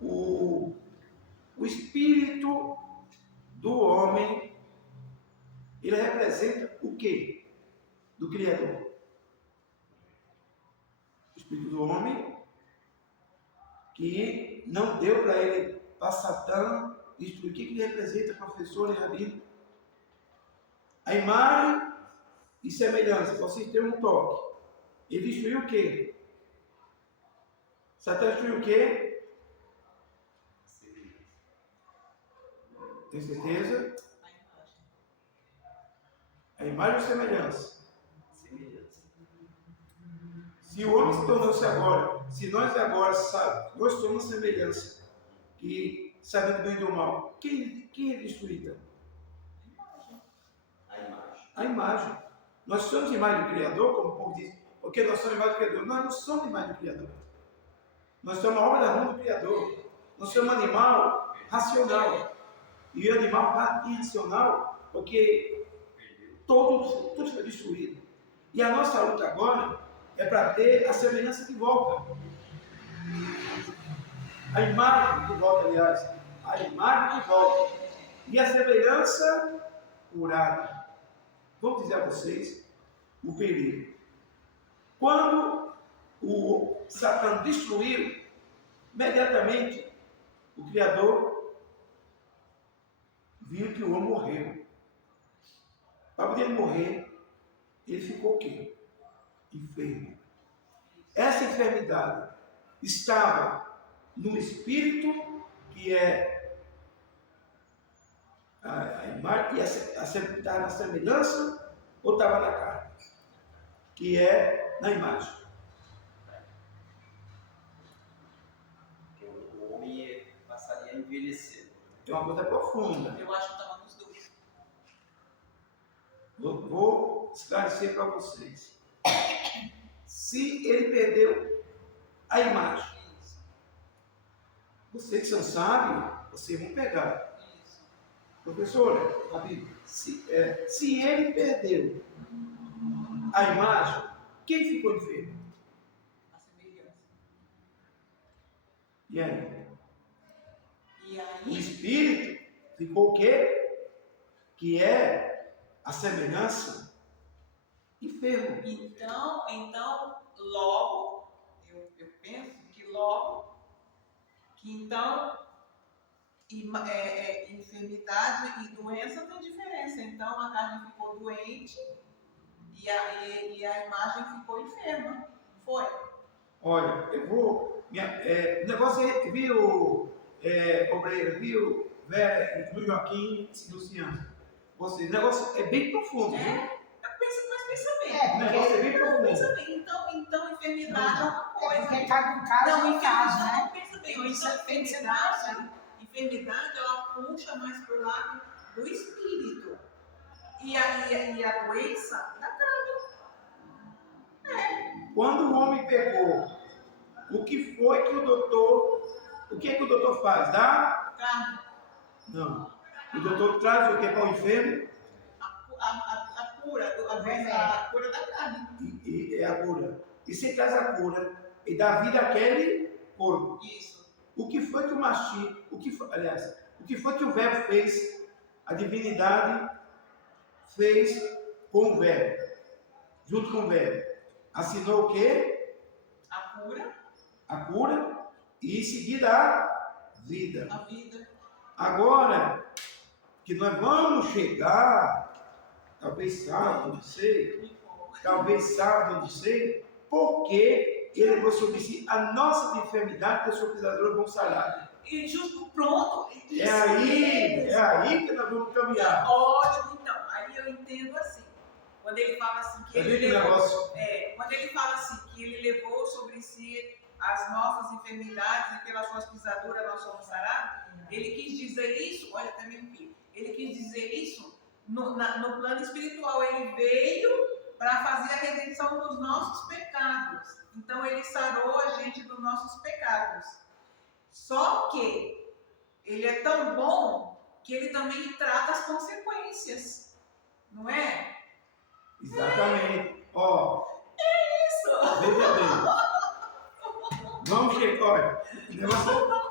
o espírito do homem, ele representa o quê? Do Criador. O espírito do homem, que não deu para ele, para Satã, destruir. O que ele representa, professor e rabino? A imagem e semelhança. Vocês têm um toque. Ele destruiu o quê? Satã destruiu o quê? Tem certeza? A imagem ou semelhança? Semelhança. Se o homem se tornou-se agora, se nós agora nós somos semelhança, que sabendo bem do mal, quem é destruída? A imagem. A imagem. Nós somos imagem do Criador, como o povo diz, porque nós somos imagem do Criador. Nós não somos imagem do Criador. Nós somos a obra da mão do Criador. Nós somos um animal racional. E o animal irracional, porque tudo foi destruído. E a nossa luta agora é para ter a semelhança de volta. A imagem de volta, aliás. A imagem de volta. E a semelhança curada. Vamos dizer a vocês o perigo. Quando o Satã destruiu, imediatamente o Criador viu que o homem morreu. Para poder morrer, ele ficou o quê? Enfermo. Essa enfermidade estava no espírito, que é a imagem, e estava na semelhança, ou estava na carne, que é na imagem. Porque o homem passaria a envelhecer. É uma coisa profunda. Eu acho que estava nos dois. Vou esclarecer para vocês. Se ele perdeu a imagem, Isso. vocês que são sábios, vocês vão pegar. Isso. Professora, se ele perdeu a imagem, quem ficou enfermo? A semelhança. E aí? E O aí, espírito ficou o quê? Que é a semelhança enfermo. então logo, eu penso que logo, que então enfermidade e doença tem diferença. Então a carne ficou doente e a imagem ficou enferma. Foi? Olha, eu vou. O negócio é, viu, Obreira, viu, Vera, viu Joaquim e Luciano? O negócio é bem profundo, viu? Mas pensa bem. O negócio é bem profundo. Pensa bem. Então enfermidade é uma coisa. Porque cada caso é um caso, né? Pensa bem. Isso Então, tem que ser enfermidade, ela puxa mais pro lado do espírito. E a doença da carne. Quando o homem pegou, o que foi que o doutor. O que é que o doutor faz? Dá? Carne. Não. O doutor traz o que para o enfermo? A cura, a cura da carne. E é a cura. E se traz a cura e dá vida àquele corpo. Isso. O que foi que o Mashiach, o que foi que o Verbo fez, a divindade fez com o Verbo, junto com o Verbo? Assinou o quê? A cura, A cura e em seguida a vida. a vida. Agora que nós vamos chegar, talvez sábado, não sei, porque ele mostrou sobre si a nossa enfermidade, que as suas pisaduras vão sarar. E justo, pronto. É aí que nós vamos caminhar. Ótimo, então. Aí eu entendo assim. Quando ele fala assim que Você vê ele que levou, negócio. quando ele fala assim que ele levou sobre si as nossas enfermidades e pelas suas pisaduras nós somos sarados, ele quis dizer isso, olha, até me arrepio. Ele quis dizer isso no plano espiritual. Ele veio para fazer a redenção dos nossos pecados. Então ele sarou a gente dos nossos pecados. Só que ele é tão bom que ele também trata as consequências, não é? Exatamente. Ó, Isso! veja bem. Vamos chegar. Olha,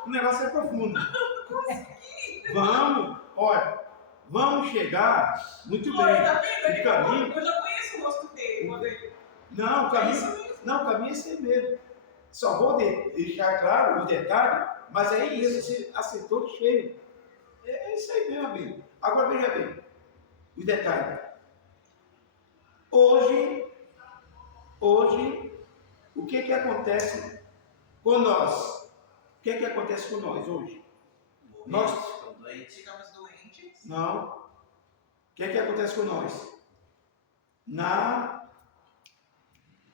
o negócio é profundo. Vamos chegar muito bem. Olha, tá vendo? O caminho. Eu já conheço o rosto dele. Quando ele... Não, o caminho. Não, o caminho é esse mesmo. Só vou deixar claro os detalhes, mas aí mesmo você acertou de cheio. É isso aí mesmo, amigo. Agora veja bem, os detalhes. Hoje, o que acontece com nós? O que acontece com nós hoje? Nós ficamos doentes. ficamos doentes. Não. O que acontece com nós? Na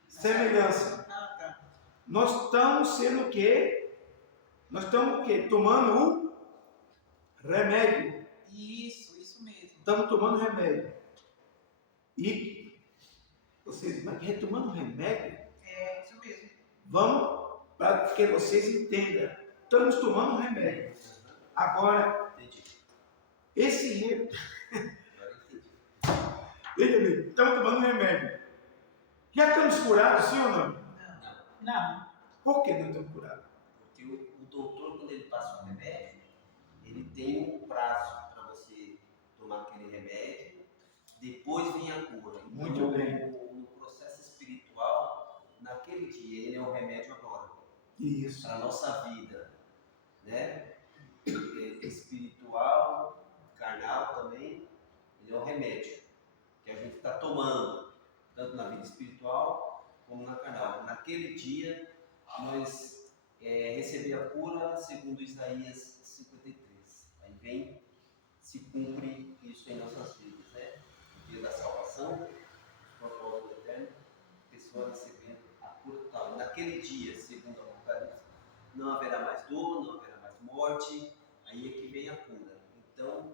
semelhança. Ah, tá. Nós estamos sendo o quê? Nós estamos o quê? Tomando o remédio. Isso mesmo. Estamos tomando remédio. E vocês, mas retomando remédio? É, isso mesmo. Vamos para que vocês entendam. Estamos tomando remédio. Agora, Entendi. esse remédio. Agora entendi. Veja bem, estamos tomando remédio. Já estamos curados, sim ou não? Não. Por que não estamos curados? Porque o doutor, quando ele passa o remédio, ele tem um prazo para você tomar aquele remédio, depois vem a cura. Então, Muito bem. no processo espiritual, naquele dia, ele é o remédio agora. Isso. Para a nossa vida, né? Espiritual, carnal também, ele é o remédio que a gente está tomando, tanto na vida espiritual como na carnal. Naquele dia, nós recebemos a cura segundo Isaías 53. Aí vem, se cumpre isso em nossas vidas, né? No dia da salvação, o propósito eterno, a pessoa recebendo a cura total. Naquele dia, segundo o Apocalipse, não haverá mais dor, não haverá mais morte, aí é que vem a cura. Então,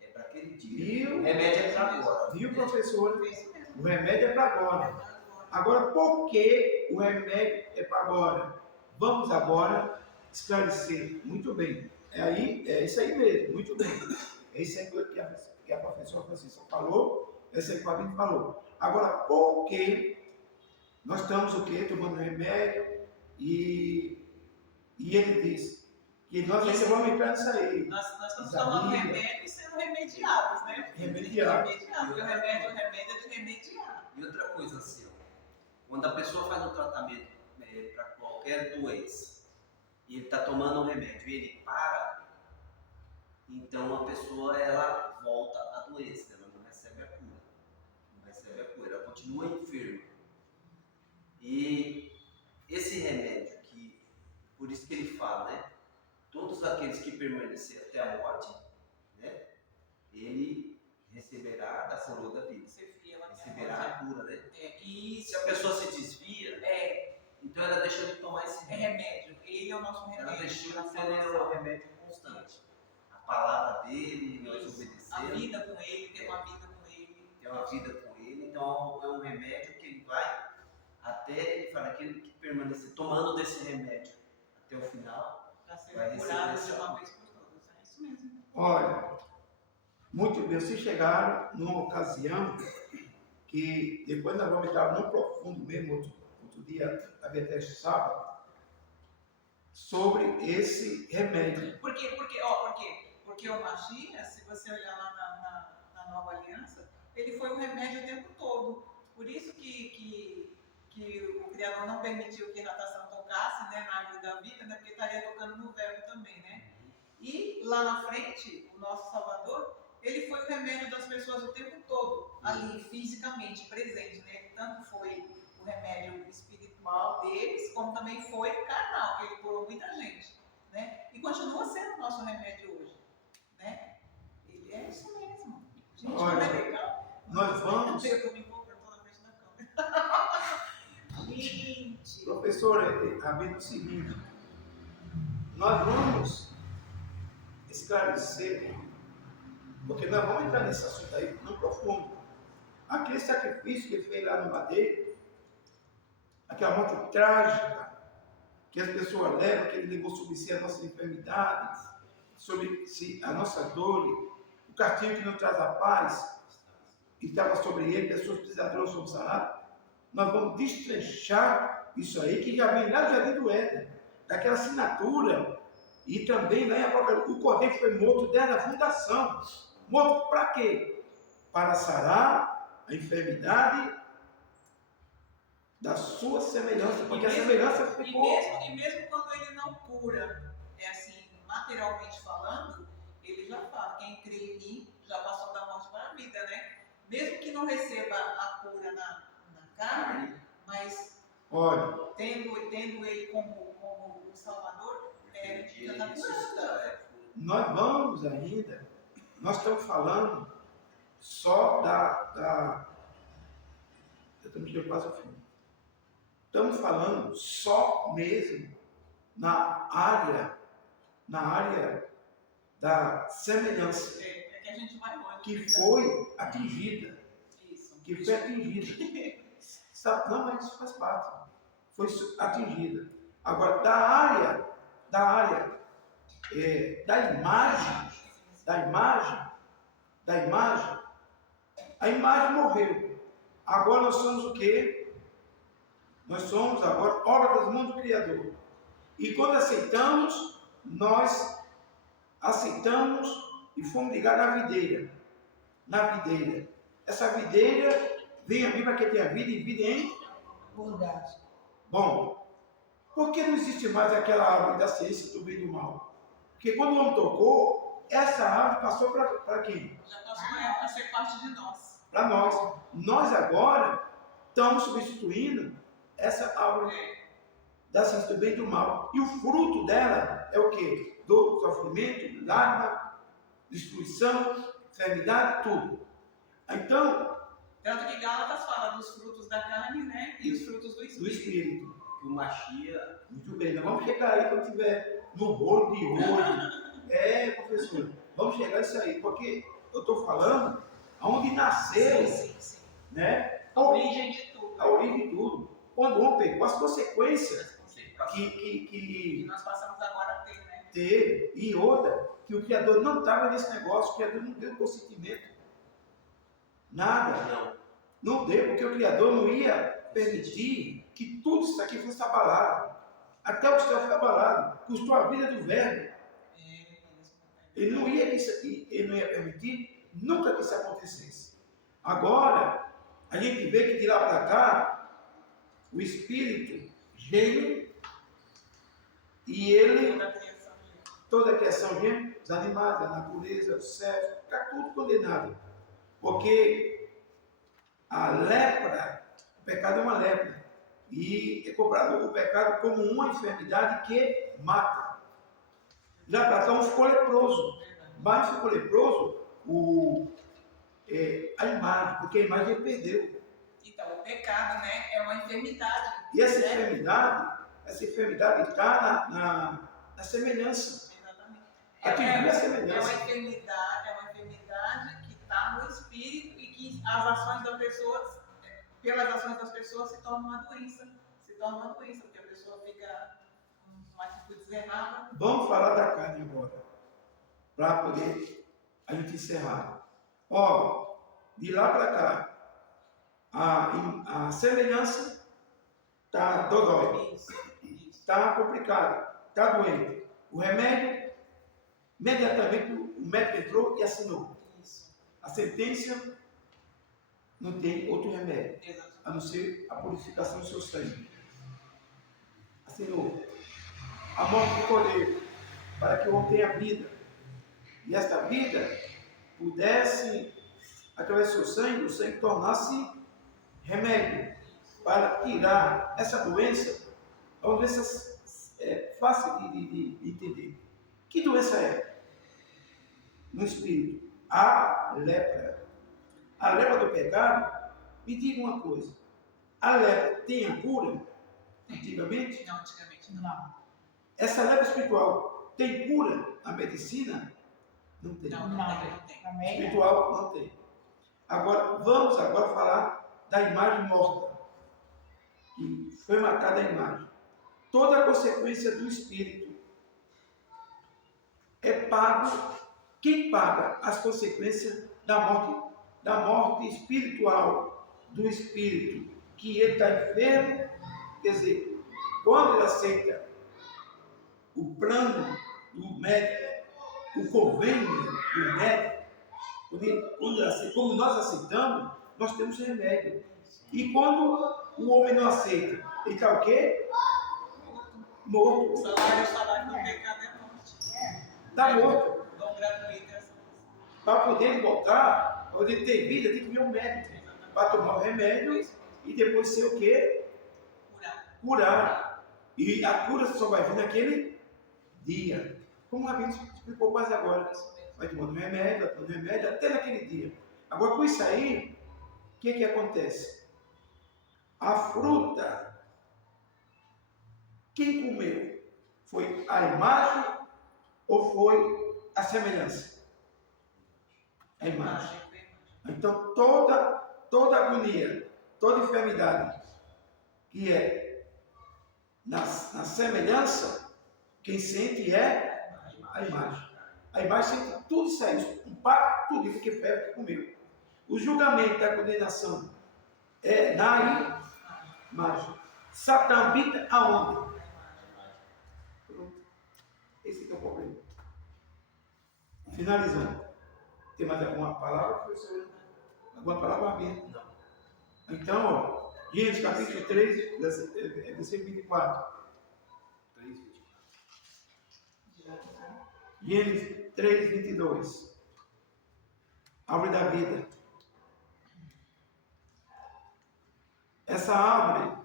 é para aquele dia. Viu? O remédio é para agora. Viu, professor? É isso mesmo. O remédio é para agora. Agora, por que o remédio é para agora? Vamos agora esclarecer. Muito bem. É isso aí mesmo, muito bem. É isso aí que a professora Francisca falou, é isso aí que o Fabinho falou. Agora, por que nós estamos o quê? Tomando remédio e ele diz que nós ainda vamos entrar nisso aí. Nós estamos Sabia. tomando remédio e sendo remediados, né? Remediados. Remediados. O remédio é de remediar. E outra coisa assim, ó, quando a pessoa faz um tratamento para qualquer doença e ele está tomando um remédio e ele para, então a pessoa ela volta à doença, ela não recebe a cura. Não recebe a cura, ela continua enferma. E esse remédio, por isso que ele fala, né? Todos aqueles que permanecerem até a morte, né? Ele receberá da coroa da vida. Ser fiel até a Receberá morte. a cura, né? Isso. Se a pessoa se desvia, então ela deixou de tomar esse É remédio. Ele é o nosso remédio. Ela deixou pra de ter salvação. o remédio constante. A palavra dele, nós Isso. obedecemos. A vida com ele, ter uma vida com ele. Ter uma vida com ele. Então é um remédio que ele vai até, ele fala, aquele que permanecer tomando desse remédio até o final. Para ser Vai receber curado de essa uma cura. vez por todas. É isso mesmo. Olha, muito bem, vocês chegaram numa ocasião que depois nós vamos entrar no profundo mesmo, outro dia, até sábado, sobre esse remédio. Por quê? Porque o Machia, se você olhar lá na Nova Aliança, ele foi o remédio o tempo todo. Por isso que o Criador não permitiu que a natação tocasse, né, na árvore da vida, né, porque estaria tocando no verbo também, né? E lá na frente, o nosso Salvador, ele foi o remédio das pessoas o tempo todo, ali, fisicamente, presente, né? Tanto foi o remédio espiritual deles, como também foi carnal, que ele curou muita gente, né? né? E continua sendo o nosso remédio hoje, né? Ele é isso mesmo. Gente, Olha, como é legal. nós vamos- Eu tô me empolgando, tô na frente da câmera. Gente. Professor, a Bíblia é o seguinte, nós vamos esclarecer, porque nós vamos entrar nesse assunto aí no profundo. Aquele sacrifício que ele fez lá no madeiro, aquela morte trágica que as pessoas levam, que ele levou sobre si as nossas enfermidades, sobre si a nossa dor, o castigo que nos traz a paz, e estava sobre ele, pessoas precisadoras sobre o salário. Nós vamos destrinchar isso aí, que já vem lá do Jardim do Éden, daquela assinatura, e também lá em Apocalipse, o cordeiro foi morto desde a fundação. Morto para quê? Para sarar a enfermidade da sua semelhança, porque a semelhança ficou. E mesmo quando ele não cura, assim, materialmente falando, ele já fala, quem crê em mim já passou da morte para a vida, né? Mesmo que não receba a cura na carne, mas Olha, tendo ele como o Salvador, já está curado. nós vamos ainda, nós estamos falando só eu estou me quase ao fim. Estamos falando só mesmo na área da semelhança É que a gente vai longe. que foi atingida. Isso. Que foi atingida. Sabe? Não, mas isso faz parte. Foi atingida. Agora, da área da imagem, a imagem morreu. Agora nós somos o quê? Nós somos agora obra das mãos do Criador. E quando aceitamos, nós aceitamos e fomos ligados na videira. Na videira. Essa videira vem a mim para que tenha vida e vida em Bondade. bom. Por que não existe mais aquela árvore da ciência do bem e do mal? Porque quando o homem tocou, essa árvore passou para quem? Já passou a ser parte de nós. Para nós. Nós agora estamos substituindo essa árvore da ciência do bem e do mal. E o fruto dela é o quê? Dor, sofrimento, lágrima, destruição, enfermidade, tudo. Então, Tanto que Gálatas fala dos frutos da carne, né? E os frutos do do Espírito. Espírito. Que o Machia, Muito bem, nós vamos chegar aí quando estiver no rolo de ouro. Professor, vamos chegar a isso aí, porque eu estou falando aonde nasceu, Sim. né? A origem de tudo. A origem de tudo. Quando o homem pegou as consequências Que que nós passamos agora a ter, né? ter, e outra, que o Criador não estava nesse negócio, o Criador não deu consentimento. Nada. Não deu, porque o Criador não ia permitir que tudo isso aqui fosse abalado. Até o céu foi abalado. Custou a vida do verbo. Ele não ia permitir nunca que isso acontecesse. Agora, a gente vê que de lá para cá, o Espírito geme e ele, toda a criação geme, os animais, a natureza, o céu, fica tudo condenado. Porque a lepra, o pecado é uma lepra. E é comprado o pecado como uma enfermidade que mata. Já Platão ficou leproso. Mas ficou leproso a imagem, porque a imagem ele perdeu. Então, o pecado, né, é uma enfermidade. E essa enfermidade está na semelhança. Exatamente. Atingir a É semelhança. uma enfermidade que está no espírito e que as ações da pessoa, pelas ações das pessoas, se torna uma doença. Porque a pessoa fica com atitudes erradas. Vamos falar da carne agora, para poder a gente encerrar. Ó, de lá para cá, a semelhança está dodói, Isso. está complicado, está doente. O remédio, imediatamente o médico entrou e assinou. Isso. A sentença não tem outro remédio, Exato. a não ser a purificação do seu sangue. Assinou. A morte do cordeiro, para que o homem tenha vida. E esta vida pudesse, através do seu sangue, o sangue tornasse remédio para tirar essa doença, uma doença fácil de entender. Que doença é? No espírito. A lepra. A lepra do pecado, me diga uma coisa. A lepra tem a cura? Antigamente? Não, antigamente não. Não. Essa lepra espiritual tem cura? A medicina? Não tem. Não, não tem. Também não. Espiritual não tem. Agora, vamos agora falar da imagem morta. Que foi matada a imagem. Toda a consequência do espírito é pago. Quem paga as consequências da morte espiritual do espírito, que ele está enfermo, quer dizer, quando ele aceita o plano do médico, o convênio do médico, como nós aceitamos, nós temos remédio. E quando o homem não aceita, ele está o quê? Morto. O salário do pecado é morte. Está morto. Dom gratuito é essa. Para poder voltar, para poder ter vida, tem que ver um médico. Para tomar o remédio e depois ser o quê? Curar. E a cura só vai vir naquele dia. Como o Rabino explicou quase agora. Vai tomando remédio, até naquele dia. Agora, com isso aí, o que acontece? A fruta, quem comeu? Foi a imagem ou foi a semelhança? A imagem. Então, toda agonia, toda enfermidade que é na semelhança, quem sente é a imagem. A imagem sente tudo isso aí, um pacto, tudo isso que pega, que comeu. O julgamento da condenação é na imagem. Satã habita aonde? Pronto. Esse é o problema. Finalizando. Tem mais alguma palavra, professor? Alguma palavra minha? Não. Então, ó, Gênesis capítulo 3, versículo 24. 3:24. Gênesis 3, 22. Árvore da vida. Essa árvore,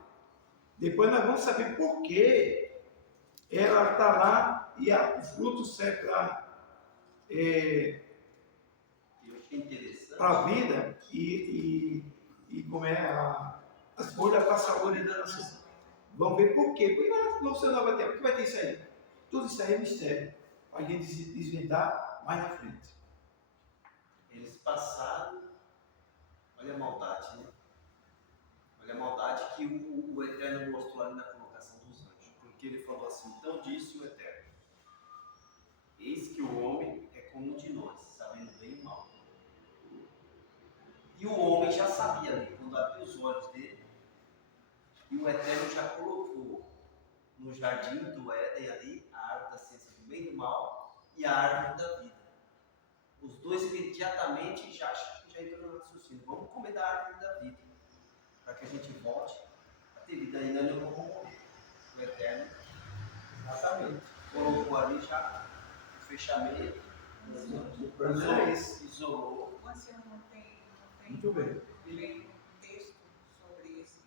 depois nós vamos saber por que ela está lá e o fruto serve para Eu achei interessante. a vida e como é as folhas para a saúde da nação. Vamos ver por quê. Porque você não vai ter. Por que vai ter isso aí? Tudo isso aí é mistério. Para a gente desvendar mais na frente. Eles passaram, olha a maldade, né? Olha a maldade que o Eterno mostrou ali na colocação dos anjos. Porque ele falou assim: então disse o Eterno: eis que o homem é como um de nós, sabendo bem e mal. E o homem já sabia ali, quando abriu os olhos dele, e o Eterno já colocou no jardim do Éden ali a árvore da ciência do bem e do mal e a árvore da vida. Os dois imediatamente já entrou no raciocínio: vamos comer da árvore da vida, para que a gente volte a ter vida, ainda não vamos morrer. O Eterno Exatamente. colocou ali já o fechamento, isolou. O ancião não tem Muito bem. um texto sobre esse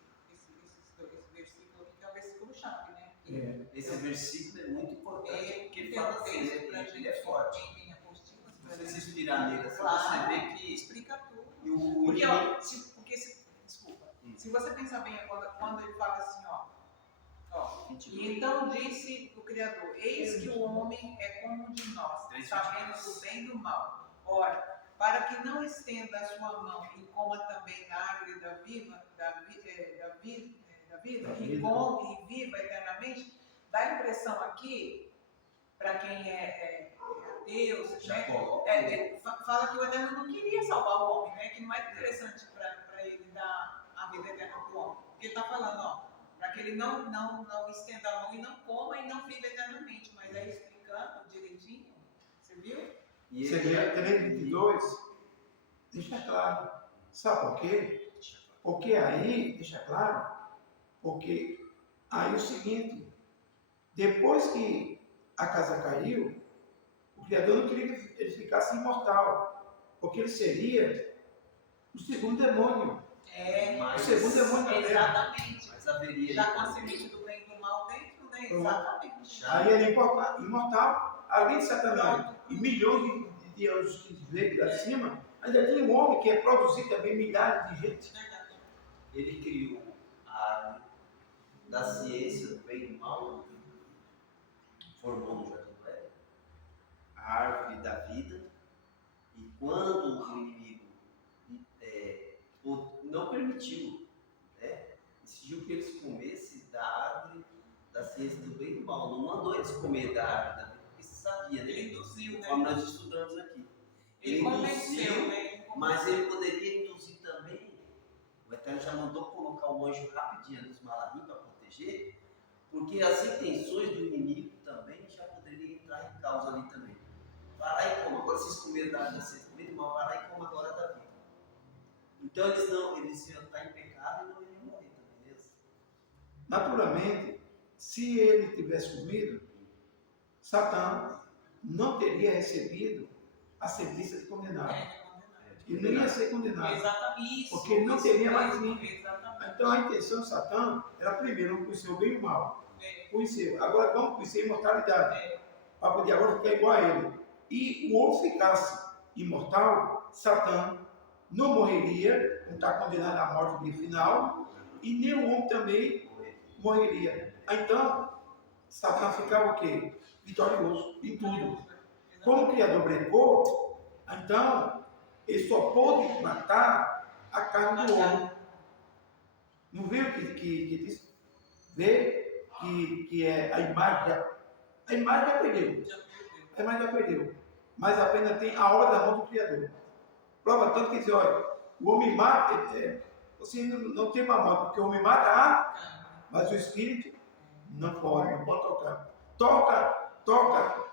versículo aqui, que é o versículo chave, né? Esse versículo é muito importante, porque ele tem fala um assim, texto pra ele é forte. Quem tem apostilas, Se você se inspirar nele, assim, claro, você vê que explica tudo. e o Porque, inimigo- ó, desculpa, se você pensar bem, quando ele fala assim, ó, 22. e então disse o Criador: eis que o homem é como um de nós, sabendo do bem e do mal. Ora, para que não estenda a sua mão e coma também da árvore da vida, e come e viva eternamente, dá a impressão aqui, para quem é ateu, Já né? coloca. Fala que o Eterno não queria salvar o homem, né? Que não é interessante para ele dar a vida eterna para o homem. Porque ele está falando, ó, para que ele não estenda a mão e não coma e não viva eternamente. Mas aí explicando direitinho, você viu? E Você vê 3:22, deixa claro. Sabe por quê? Porque aí, deixa claro, porque aí é o seguinte, depois que a casa caiu, o Criador não queria que ele ficasse imortal, porque ele seria o segundo demônio. Mas- O segundo demônio da terra. Exatamente. Mas haveria Já com a semente do bem e do mal dentro, né? Pronto. Exatamente. Aí ele é imortal, além de Satanás e milhões de anjos que veio lá de cima, ainda tem um homem que é produzir também milhares de gente. Ele criou a árvore da ciência do bem e do mal, formou no Jardim do Éden, a árvore da vida, e quando o inimigo não permitiu, né, exigiu que eles comessem da árvore da ciência do bem e do mal, não mandou eles comer da árvore da vida, porque você sabia, né? Ele induziu, né? Como nós estudamos aqui. Ele convenceu, né? Mas ele poderia induzir também. O Eterno já mandou colocar o anjo rapidinho nos malahim para proteger, porque as intenções do inimigo também já poderiam entrar em causa ali também. Vai lá e coma. Agora vocês comeram da árvore da ciência do bem e do mal, vai lá e coma agora da vida. Então eles iam estar em pecado e não iriam morrer também, beleza? Naturalmente, se ele tivesse comido, Satã não teria recebido a sentença de condenado. Ele não ia ser condenado. Exatamente. Porque ele não teria mais mesmo, fim. exatamente. Então a intenção de Satã era primeiro conhecer o bem e o mal. Conheceu. Agora vamos conhecer a imortalidade. Para poder agora ficar igual a ele. E o homem ficasse imortal, Satã não morreria, não está condenado à morte no final, e nem o homem também morreria. Então, Satã ficava o quê? Vitorioso em tudo. Como o Criador brecou, então ele só pôde matar a carne do homem. Não viu que diz? Vê que é a imagem já perdeu. A imagem já perdeu. Mas apenas tem a obra da mão do Criador. Prova tanto que diz, olha, o homem mata, você não tem uma morte, porque o homem mata, mas o espírito não pode tocar. Toca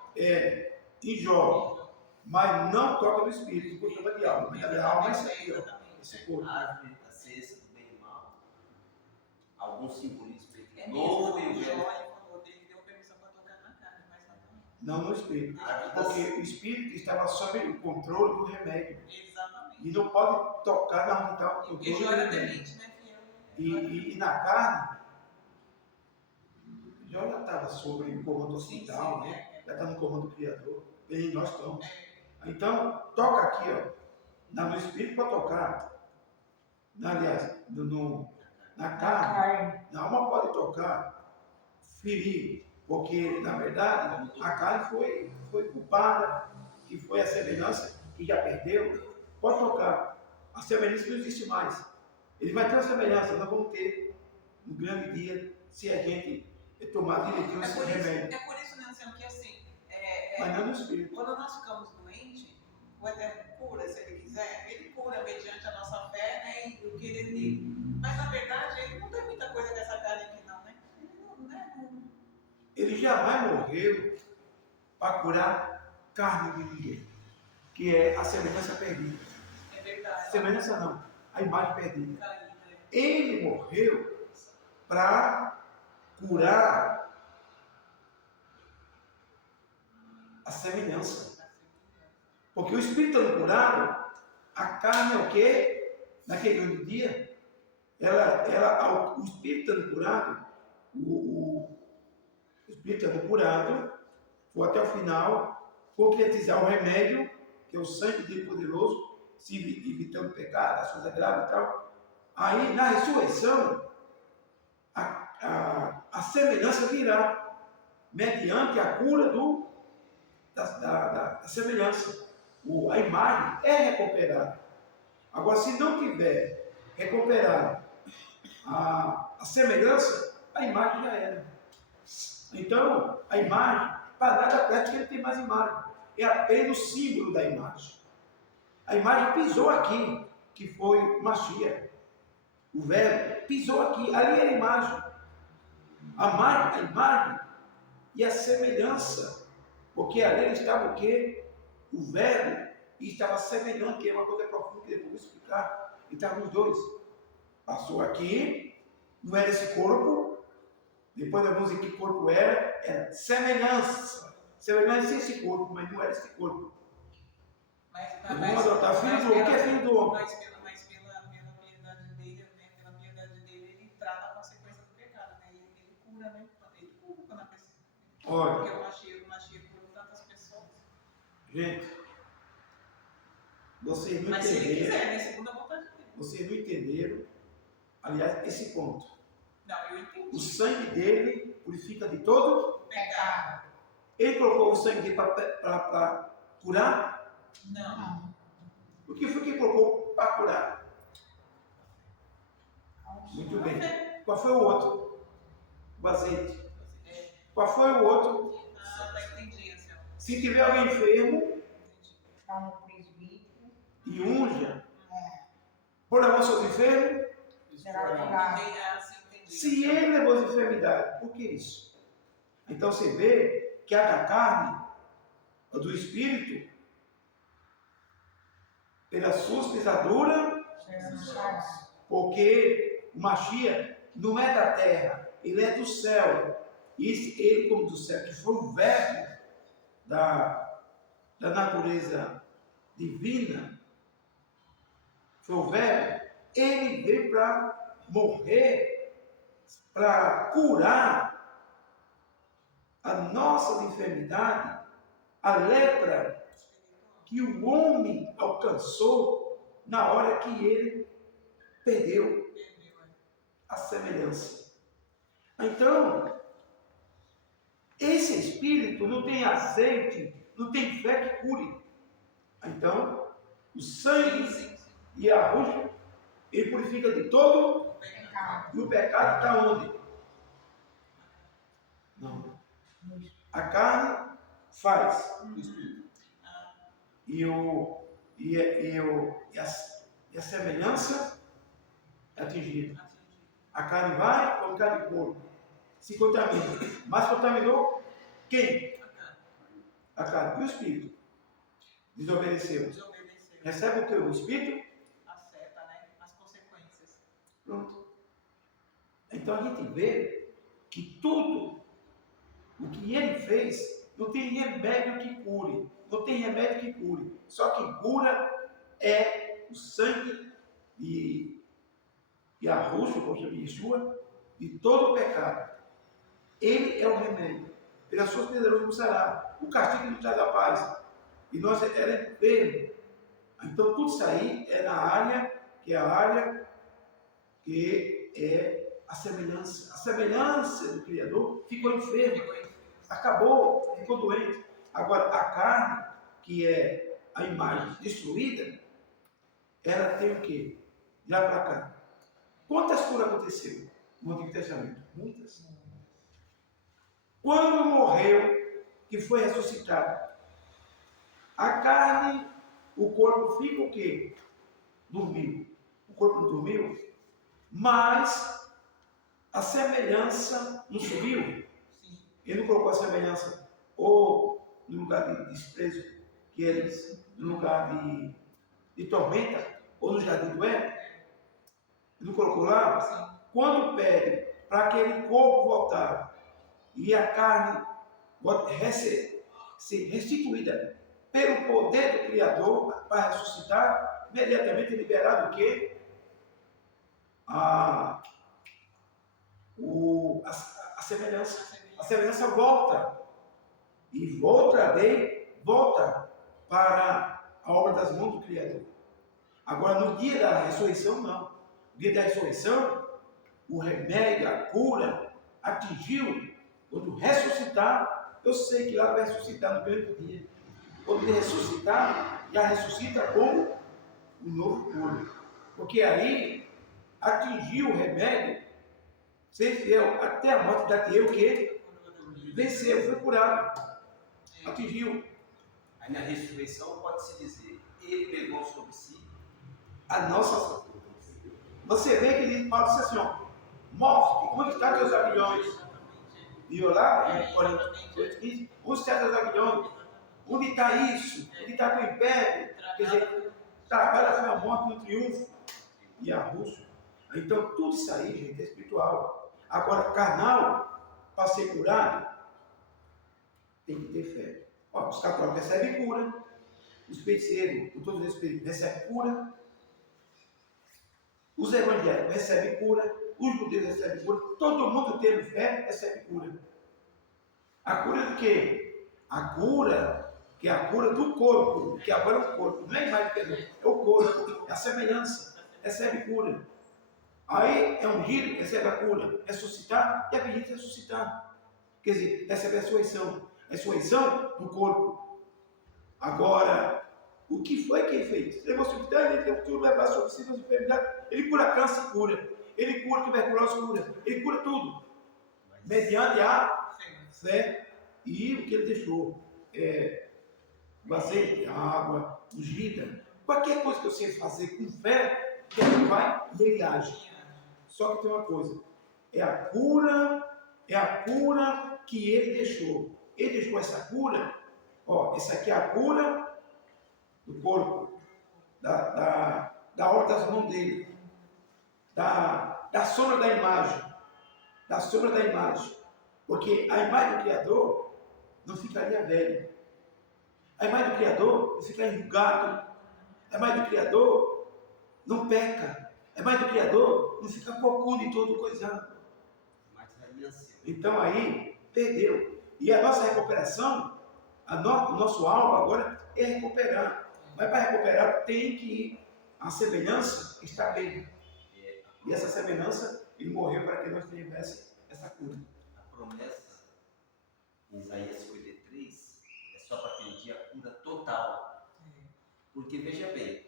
em Jó, mas não toca no espírito, porque toca de alma. Mas a alma é isso aqui, ó, esse corpo. A árvore da ciência do bem e do mal, alguns simbolismos É novo mesmo, e o velho. Jó falou, ele deu permissão para tocar na carne, mas não. Não no espírito. Árvore Porque da o espírito estava sob o controle do remédio. Exatamente. E não pode tocar na onde está o Porque controle Jó do era remédio. demente, né, fiel? E na carne, Jó já estava sobre o comando hospital, né? Já está no comando do Criador. E nós estamos. Então, toca aqui, ó, no espírito para tocar. Aliás, na carne. Na alma pode tocar, ferir. Porque, na verdade, a carne foi culpada, que foi a semelhança que já perdeu. Pode tocar. A semelhança não existe mais. Ele vai ter uma semelhança, nós vamos ter no grande dia, se a gente tomar direitinho esse remédio. É por isso, né, Luciano, que assim, Mas não no espírito. quando nós ficamos doentes, o Eterno cura, se Ele quiser, Ele cura mediante a nossa fé, né, e o querer dele. Mas, na verdade, Ele não tem muita coisa dessa carne aqui, não, né? Ele jamais morreu para curar carne de ninguém, que é a semelhança perdida. É verdade. Semelhança não, a imagem perdida. Caída. Ele morreu para curar a semelhança. Porque o espírito estando curado, a carne é o quê? Naquele grande dia, o espírito estando curado, o espírito estando curado, foi até o final concretizar o remédio, que é o sangue dele poderoso, se evitando o pecado, as coisas graves e tal. Aí, na ressurreição, a semelhança virá, mediante a cura da semelhança. A imagem é recuperada. Agora, se não tiver recuperado a semelhança, a imagem já era. Então, a imagem, para nada presta que ele tem mais imagem. É apenas o símbolo da imagem. A imagem pisou aqui, que foi Mashiach. O verbo pisou aqui, ali era a imagem. A imagem e a semelhança. Porque ali estava o quê? O verbo e estava semelhante, que é uma coisa profunda que depois vou explicar. E estavam os dois. Passou aqui, não era esse corpo. Depois nós vamos dizer que corpo era semelhança. Semelhança é esse corpo, mas não era esse corpo. Vamos adotar filho do homem. O que é filho do homem? Mas pela piedade dele, né? Pela piedade dele, ele trata a consequência do pecado, né? Ele cura, né? Ele cura quando a pessoa. Olha, Porque o Mashiach curou tantas pessoas. gente, vocês não Mas se ele entenderam. quiser, né? Segundo a vontade dele. Vocês não entenderam, aliás, esse ponto. Não, eu O entendi. sangue dele purifica de todo. Pecado. Ele colocou o sangue dele para curar. Não. Não. O que foi que ele colocou para curar? Muito bem. Qual foi o outro? O azeite. É. Qual foi o outro? Ah, tá, entendi, assim, ó. Se tiver alguém enfermo Entendi. Está no presbítero. e unja, por amor aos enfermos, Será Não. curado. Entendi, assim, entendi. se ele levou as enfermidades, por que isso? Então você vê que a da carne, a do espírito, pelas suas pisaduras, Será sarado. porque o Mashiach não é da terra, ele é do céu. E ele, como do céu, que foi o verbo da natureza divina, foi o verbo, ele veio para morrer, para curar as nossas enfermidades, a lepra que o homem alcançou na hora que ele perdeu a semelhança. Então, esse espírito não tem azeite, não tem fé que cure. Então, o sangue Sim. e a roxa, ele purifica de todo, Pecado. e o pecado está onde? Não. A carne faz, O Espírito. e a semelhança é atingida. A carne vai, como carne de porco, se contamina. Mas contaminou quem? A carne. E o espírito? Desobedeceu. Desobedeceu. Recebe o que? O espírito? Acerta, né? As consequências. Pronto. Então a gente vê que tudo o que ele fez não tem remédio que cure. Não tem remédio que cure. Só que cura é o sangue e a roxa, como chama Yeshua, de todo o pecado. Ele é o remédio. Pelas suas pisaduras nos sará. O castigo nos traz a paz. E nós era enfermo. Então tudo isso aí é na área, que é a área que é a semelhança. A semelhança do Criador ficou enfermo. Acabou, ficou doente. Agora, a carne, que é a imagem destruída, ela tem o quê? De lá para cá. Quantas curas aconteceu no Antigo Testamento? Muitas. Quando morreu, que foi ressuscitado, a carne, o corpo fica o quê? Dormiu. O corpo não dormiu, mas a semelhança não subiu. Ele não colocou a semelhança ou no lugar de desprezo, que eles no lugar de tormenta, ou no jardim do Éden. Ele não colocou lá? Quando pede para aquele corpo voltar e a carne ser restituída pelo poder do Criador para ressuscitar, imediatamente liberado o quê? A semelhança. A semelhança volta. E outra vez, volta para a obra das mãos do Criador. Agora, no dia da ressurreição, não. No dia da ressurreição, o remédio, a cura, atingiu. Quando ressuscitar, eu sei que lá vai ressuscitar no primeiro dia. Quando ele ressuscitar, já ressuscita como um novo corpo. Porque aí atingiu o remédio, ser fiel até a morte da que eu que venceu, foi curado. Atingiu. Aí na ressurreição pode-se dizer, ele pegou sobre si A nossa. Você vê que ele fala assim, ó, morte, onde estão teus aguilhões? Viu lá? Em Coríntios 15, onde estão teus aguilhões? Onde está isso? Onde está teu império? Quer dizer, trabalha foi a morte no triunfo e a rússia. Então tudo isso aí, gente, é espiritual. Agora, carnal, para ser curado, tem que ter fé. Ó, os católicos recebem cura, os feiticeiros, com todo respeito, recebem cura, os evangélicos recebem cura, os judeus recebem cura, todo mundo tendo fé recebe cura. A cura de quê? A cura, que é a cura do corpo, que agora é o corpo, não é a imagem do Criador, é o corpo, é a semelhança, recebe cura. Aí é ungido, recebe a cura, ressuscitar, e a pedir ressuscitar. Quer dizer, recebe a ressurreição do corpo. Agora, o que foi que ele fez? Ele levou hospital, ele tem que levar sobre si as enfermidades. Ele cura câncer, cura. Ele cura tuberculose, cura. Ele cura tudo. Mediante a fé e o que ele deixou. O azeite, a água, ungida. Qualquer coisa que você fazer com fé, ele vai e ele age. Só que tem uma coisa. É a cura que ele deixou. Ele deixou essa cura. Ó, essa aqui é a cura do corpo, da obra das mãos dele, da sombra da imagem, porque a imagem do Criador não ficaria velha, a imagem do Criador não fica enrugado, a imagem do Criador não peca, a imagem do Criador não fica corcunda e todo coisando. Então aí perdeu, e a nossa recuperação, o nosso alvo agora é recuperar. Mas para recuperar tem que ir. A semelhança está bem. E essa semelhança, ele morreu para que nós tivéssemos essa cura. A promessa em Isaías 53 é só para aquele dia a cura total. Porque veja bem,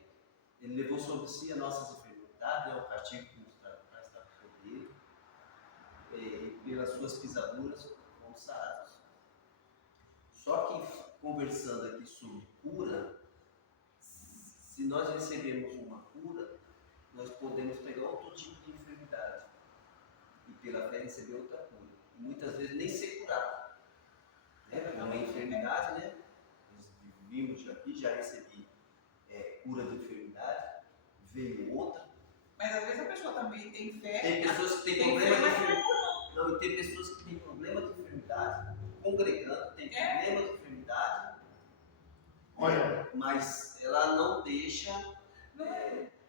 ele levou sobre si as nossas enfermidades, o castigo que nos traz poder, e pelas suas pisaduras fomos sarados. Só que conversando aqui sobre cura, se nós recebemos uma cura, nós podemos pegar outro tipo de enfermidade e pela fé receber outra cura. E muitas vezes nem ser curado. É uma enfermidade, né? Nós vimos aqui, já recebi cura de enfermidade, veio outra. Mas às vezes a pessoa também tem fé. Tem pessoas que têm problema de enfermidade. Não, e tem pessoas que têm problema de enfermidade, congregando, tem problema de enfermidade. Olha, mas ela não deixa.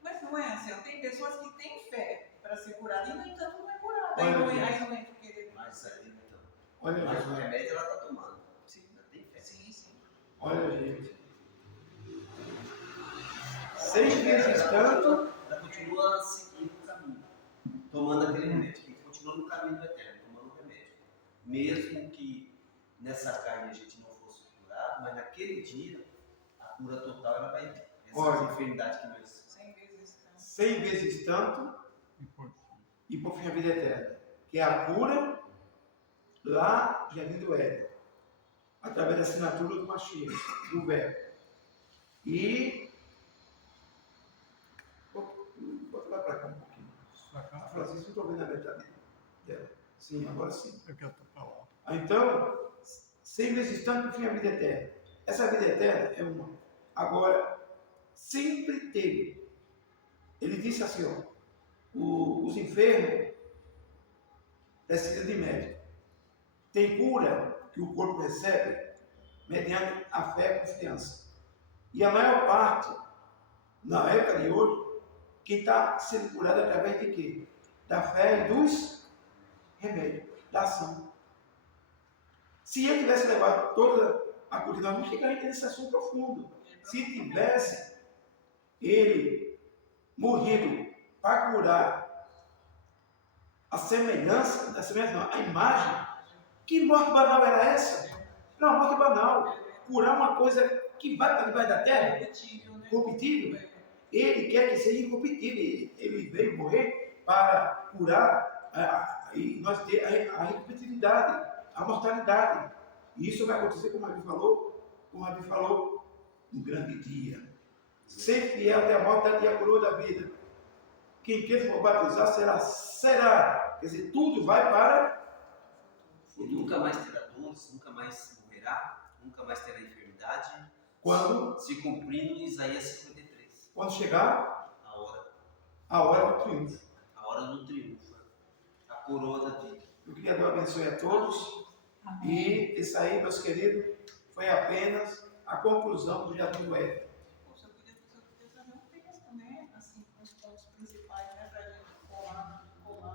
Mas não é assim, tem pessoas que têm fé para ser curada e, no entanto, não é curada. Olha, Aí não entra o querer. Mas aí, então. olha, Mas gente. o remédio ela está tomando. Sim. Ela tem fé. Sim. Olha, gente. 6 vezes tanto. Ela continua seguindo o caminho, tomando aquele remédio, que continua no caminho do eterno, tomando o remédio. Mesmo que nessa carne a gente não fosse curado, mas naquele dia, a cura total ela vai vir. Essas enfermidades que nós. 100 vezes tanto e por fim a vida eterna, que é a cura lá de Jardim do Éden, através da assinatura do Mashiach, do Verbo. E bota lá para cá um pouquinho. A Francisca, não estou vendo a metade dela. Sim, agora sim. Eu quero tocar lá. Então, 100 vezes tanto por fim a vida eterna. Essa vida eterna é uma. Agora, sempre teve. Ele disse assim, ó, os enfermos precisam de médico. Tem cura que o corpo recebe mediante a fé e a confiança. E a maior parte, na época de hoje, quem está sendo curado através de quê? Da fé e dos remédios, da ação. Se ele tivesse levado toda a cura, nós não ficaríamos nesse assunto profundo. Se tivesse ele morrido para curar a semelhança, não, a imagem, que morte banal era essa? Não, morte banal. Curar uma coisa que vai para debaixo da terra, corruptível. Ele quer que seja incorruptível. Ele veio morrer para curar e nós ter a incorruptibilidade, a mortalidade. E isso vai acontecer, como a Bíblia falou, no grande dia. Ser fiel até a morte é a coroa da vida. Quem for batizar será. Quer dizer, tudo vai para. E nunca mais terá dores, nunca mais morrerá, nunca mais terá enfermidade. Quando? Se cumprindo Isaías 53. Quando chegar A hora do triunfo. A hora do triunfo. A coroa da vida. O Criador abençoe a todos. E isso aí, meus queridos, foi apenas a conclusão do Jardim do Éden.